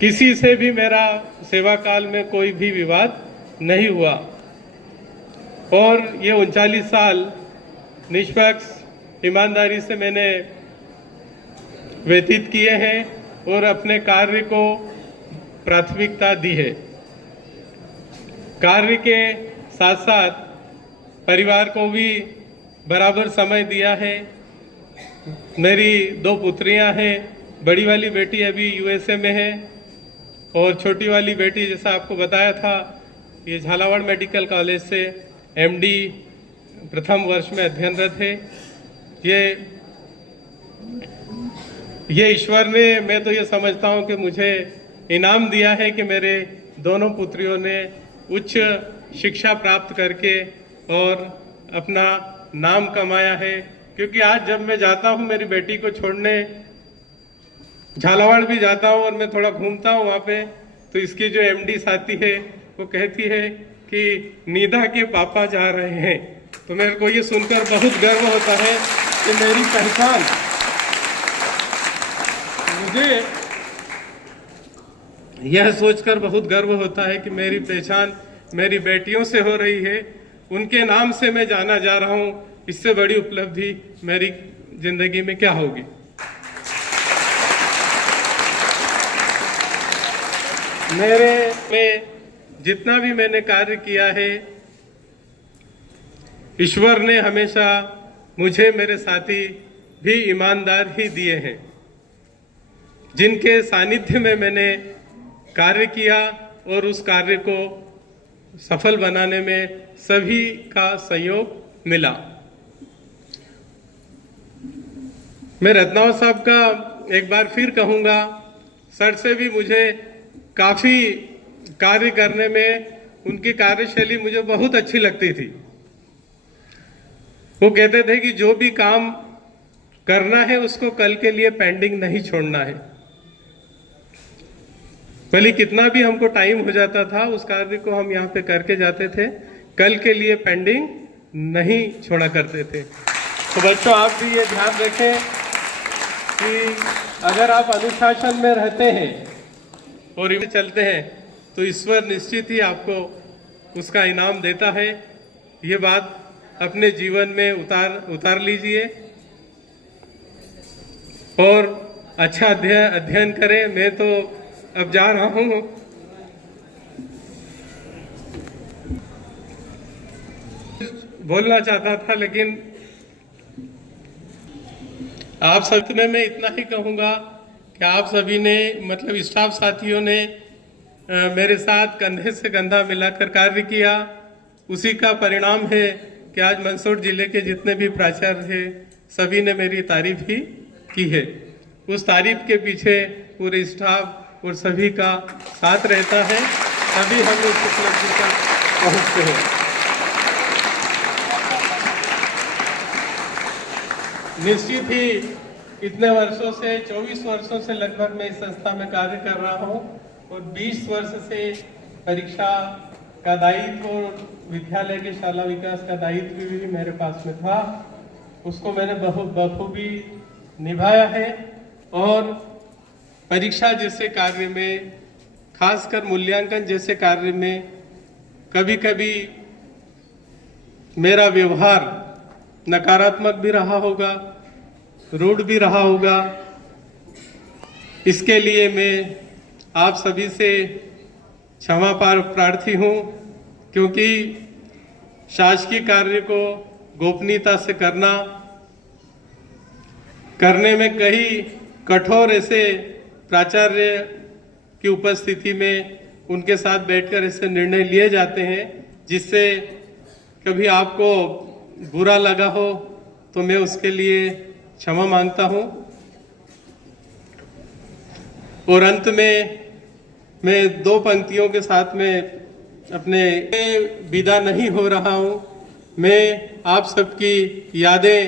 किसी से भी मेरा सेवा काल में कोई भी विवाद नहीं हुआ और ये 39 साल निष्पक्ष ईमानदारी से मैंने व्यतीत किए हैं और अपने कार्य को प्राथमिकता दी है। कार्य के साथ साथ परिवार को भी बराबर समय दिया है। मेरी 2 पुत्रियां हैं। बड़ी वाली बेटी अभी यूएसए में है और छोटी वाली बेटी जैसा आपको बताया था ये झालावाड़ मेडिकल कॉलेज से एमडी प्रथम वर्ष में अध्ययनरत है। ये ईश्वर ने, मैं तो ये समझता हूँ कि मुझे इनाम दिया है कि मेरे दोनों पुत्रियों ने उच्च शिक्षा प्राप्त करके और अपना नाम कमाया है। क्योंकि आज जब मैं जाता हूँ मेरी बेटी को छोड़ने झालावाड़ भी जाता हूँ और मैं थोड़ा घूमता हूँ वहाँ पे, तो इसकी जो एमडी साथी है वो कहती है कि निधा के पापा जा रहे हैं। तो मेरे को ये सुनकर बहुत गर्व होता है कि मेरी पहचान, मुझे यह सोचकर बहुत गर्व होता है कि मेरी पहचान मेरी बेटियों से हो रही है। उनके नाम से मैं जाना जा रहा हूँ। इससे बड़ी उपलब्धि मेरी जिंदगी में क्या होगी। मेरे में जितना भी मैंने कार्य किया है ईश्वर ने हमेशा मुझे मेरे साथी भी ईमानदार ही दिए हैं, जिनके सानिध्य में मैंने कार्य किया और उस कार्य को सफल बनाने में सभी का सहयोग मिला। मैं रत्नावत साहब का एक बार फिर कहूंगा, सर से भी मुझे काफी कार्य करने में उनकी कार्यशैली मुझे बहुत अच्छी लगती थी। वो कहते थे कि जो भी काम करना है उसको कल के लिए पेंडिंग नहीं छोड़ना है। भले कितना भी हमको टाइम हो जाता था उस कार्य को हम यहाँ पे करके जाते थे, कल के लिए पेंडिंग नहीं छोड़ा करते थे। तो बच्चों आप भी ये ध्यान रखें कि अगर आप अनुशासन में रहते हैं और इनमें चलते हैं तो ईश्वर निश्चित ही आपको उसका इनाम देता है। ये बात अपने जीवन में उतार लीजिए और अच्छा अध्ययन करें। मैं तो अब जा रहा हूं। बोलना चाहता था लेकिन आप सब में मैं इतना ही कहूंगा कि आप सभी ने, मतलब स्टाफ साथियों ने मेरे साथ कंधे से कंधा मिलाकर कार्य किया। उसी का परिणाम है कि आज मंदसौर जिले के जितने भी प्राचार्य थे सभी ने मेरी तारीफ ही की है। उस तारीफ के पीछे पूरे स्टाफ और सभी का साथ रहता है, तभी हम उस उपलब्धि तक पहुंचते हैं। निश्चित ही इतने वर्षों से 24 वर्षों से लगभग मैं इस संस्था में कार्य कर रहा हूं और 20 वर्ष से परीक्षा का दायित्व और विद्यालय के शाला विकास का दायित्व भी मेरे पास में था। उसको मैंने बहुत बखूबी निभाया है और परीक्षा जैसे कार्य में, खासकर मूल्यांकन जैसे कार्य में कभी कभी मेरा व्यवहार नकारात्मक भी रहा होगा, रूड भी रहा होगा। इसके लिए मैं आप सभी से क्षमा प्रार्थी हूं, क्योंकि शासकीय कार्य को गोपनीयता से करना करने में कई कठोर ऐसे प्राचार्य की उपस्थिति में उनके साथ बैठकर ऐसे निर्णय लिए जाते हैं जिससे कभी आपको बुरा लगा हो तो मैं उसके लिए क्षमा मांगता हूं। और अंत में मैं 2 पंक्तियों के साथ में अपने विदा नहीं हो रहा हूं। मैं आप सबकी यादें,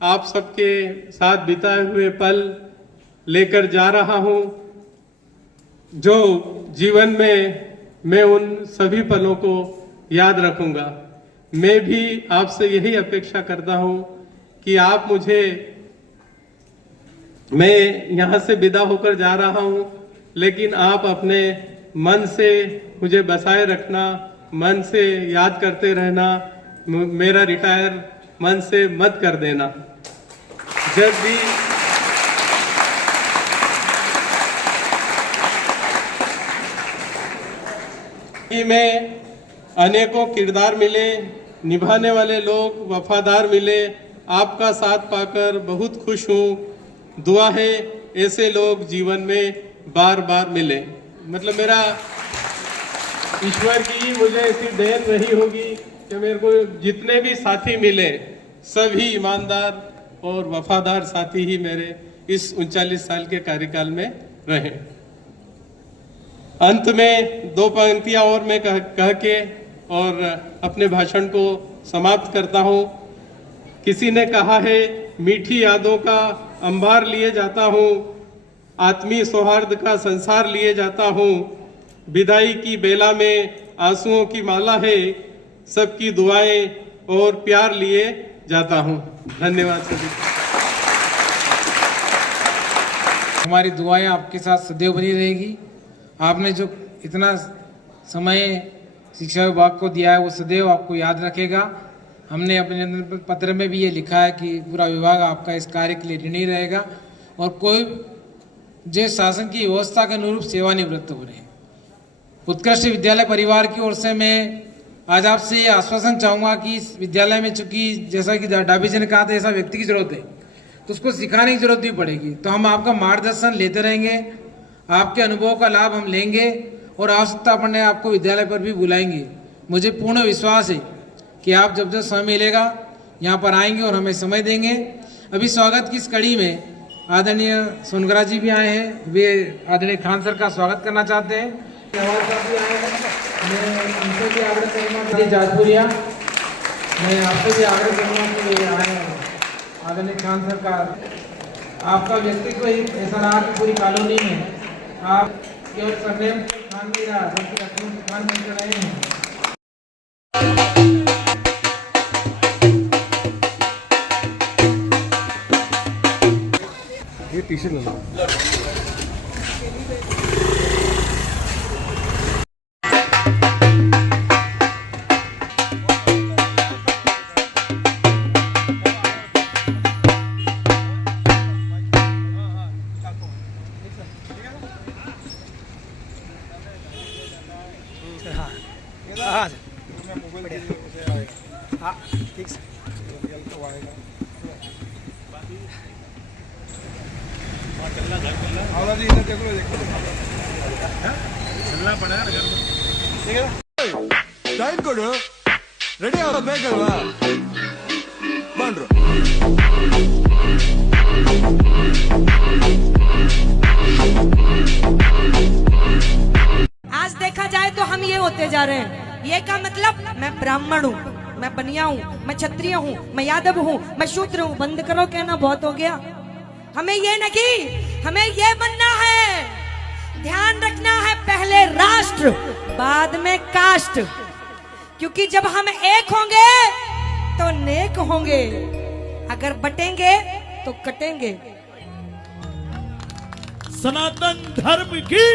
आप सबके साथ बिताए हुए पल लेकर जा रहा हूं, जो जीवन में मैं उन सभी पलों को याद रखूंगा। मैं भी आपसे यही अपेक्षा करता हूं कि आप मुझे, मैं यहां से विदा होकर जा रहा हूं, लेकिन आप अपने मन से मुझे बसाए रखना, मन से याद करते रहना, मेरा रिटायर मन से मत कर देना। जब भी में अनेकों किरदार मिले, निभाने वाले लोग वफादार मिले, आपका साथ पाकर बहुत खुश हूँ। दुआ है ऐसे लोग जीवन में बार बार मिले। मतलब मेरा ईश्वर की मुझे ऐसी देन रही होगी कि मेरे को जितने भी साथी मिले सभी ईमानदार और वफादार साथी ही मेरे इस 39 साल के कार्यकाल में रहे। अंत में 2 पंक्तियां और मैं कह के और अपने भाषण को समाप्त करता हूं। किसी ने कहा है, मीठी यादों का अंबार लिए जाता हूं, आत्मीय सौहार्द का संसार लिए जाता हूं, विदाई की बेला में आंसुओं की माला है, सबकी दुआएं और प्यार लिए जाता हूं। धन्यवाद सभी। हमारी दुआएं आपके साथ सदैव बनी रहेगी। आपने जो इतना समय शिक्षा विभाग को दिया है वो सदैव आपको याद रखेगा। हमने अपने निवेदन पत्र में भी ये लिखा है कि पूरा विभाग आपका इस कार्य के लिए ऋणी रहेगा और कोई जो शासन की व्यवस्था के अनुरूप सेवानिवृत्त हो रहे हैं। उत्कृष्ट विद्यालय परिवार की ओर से मैं आज आपसे ये आश्वासन चाहूँगा कि इस विद्यालय में चूंकि जैसा कि डाबी जी ने कहा था ऐसा व्यक्ति की जरूरत है तो उसको सिखाने की जरूरत भी पड़ेगी। तो हम आपका मार्गदर्शन लेते रहेंगे, आपके अनुभव का लाभ हम लेंगे और आवश्यकता पड़ने आपको विद्यालय पर भी बुलाएंगे। मुझे पूर्ण विश्वास है कि आप जब जब समय मिलेगा यहाँ पर आएंगे और हमें समय देंगे। अभी स्वागत की इस कड़ी में आदरणीय सोनगरा जी भी आए हैं, वे आदरणीय खान सर का स्वागत करना चाहते हैं। भी आए हैं, मैं उनसे भी आग्रह करूँगा, जाजपुरिया मैं आपसे भी आग्रह करूँगा कि आए आदरणीय खान सर का। आपका व्यक्तित्व ही ऐसा रहा कि पूरी कॉलोनी में आप केवल सरनेम खान नहीं रहा बल्कि अपने खान बनकर रहे हैं। ये टी-शर्ट ले लो। हाँ ठीक से चलना पड़ा घर में, ठीक है। टाइम कोड रेडी आओ ಬೇಕಲ್ವಾ ಬಂದ್ರು। आज देखा जाए तो हम ये होते जा रहे हैं। ये का मतलब मैं ब्राह्मण हूँ, मैं बनिया हूँ, मैं क्षत्रिय हूँ, मैं यादव हूँ, मैं शूद्र हूँ। बंद करो, कहना बहुत हो गया। हमें ये नहीं, हमें ये बनना है। ध्यान रखना है, पहले राष्ट्र बाद में कास्ट, क्योंकि जब हम एक होंगे तो नेक होंगे, अगर बटेंगे तो कटेंगे। सनातन धर्म की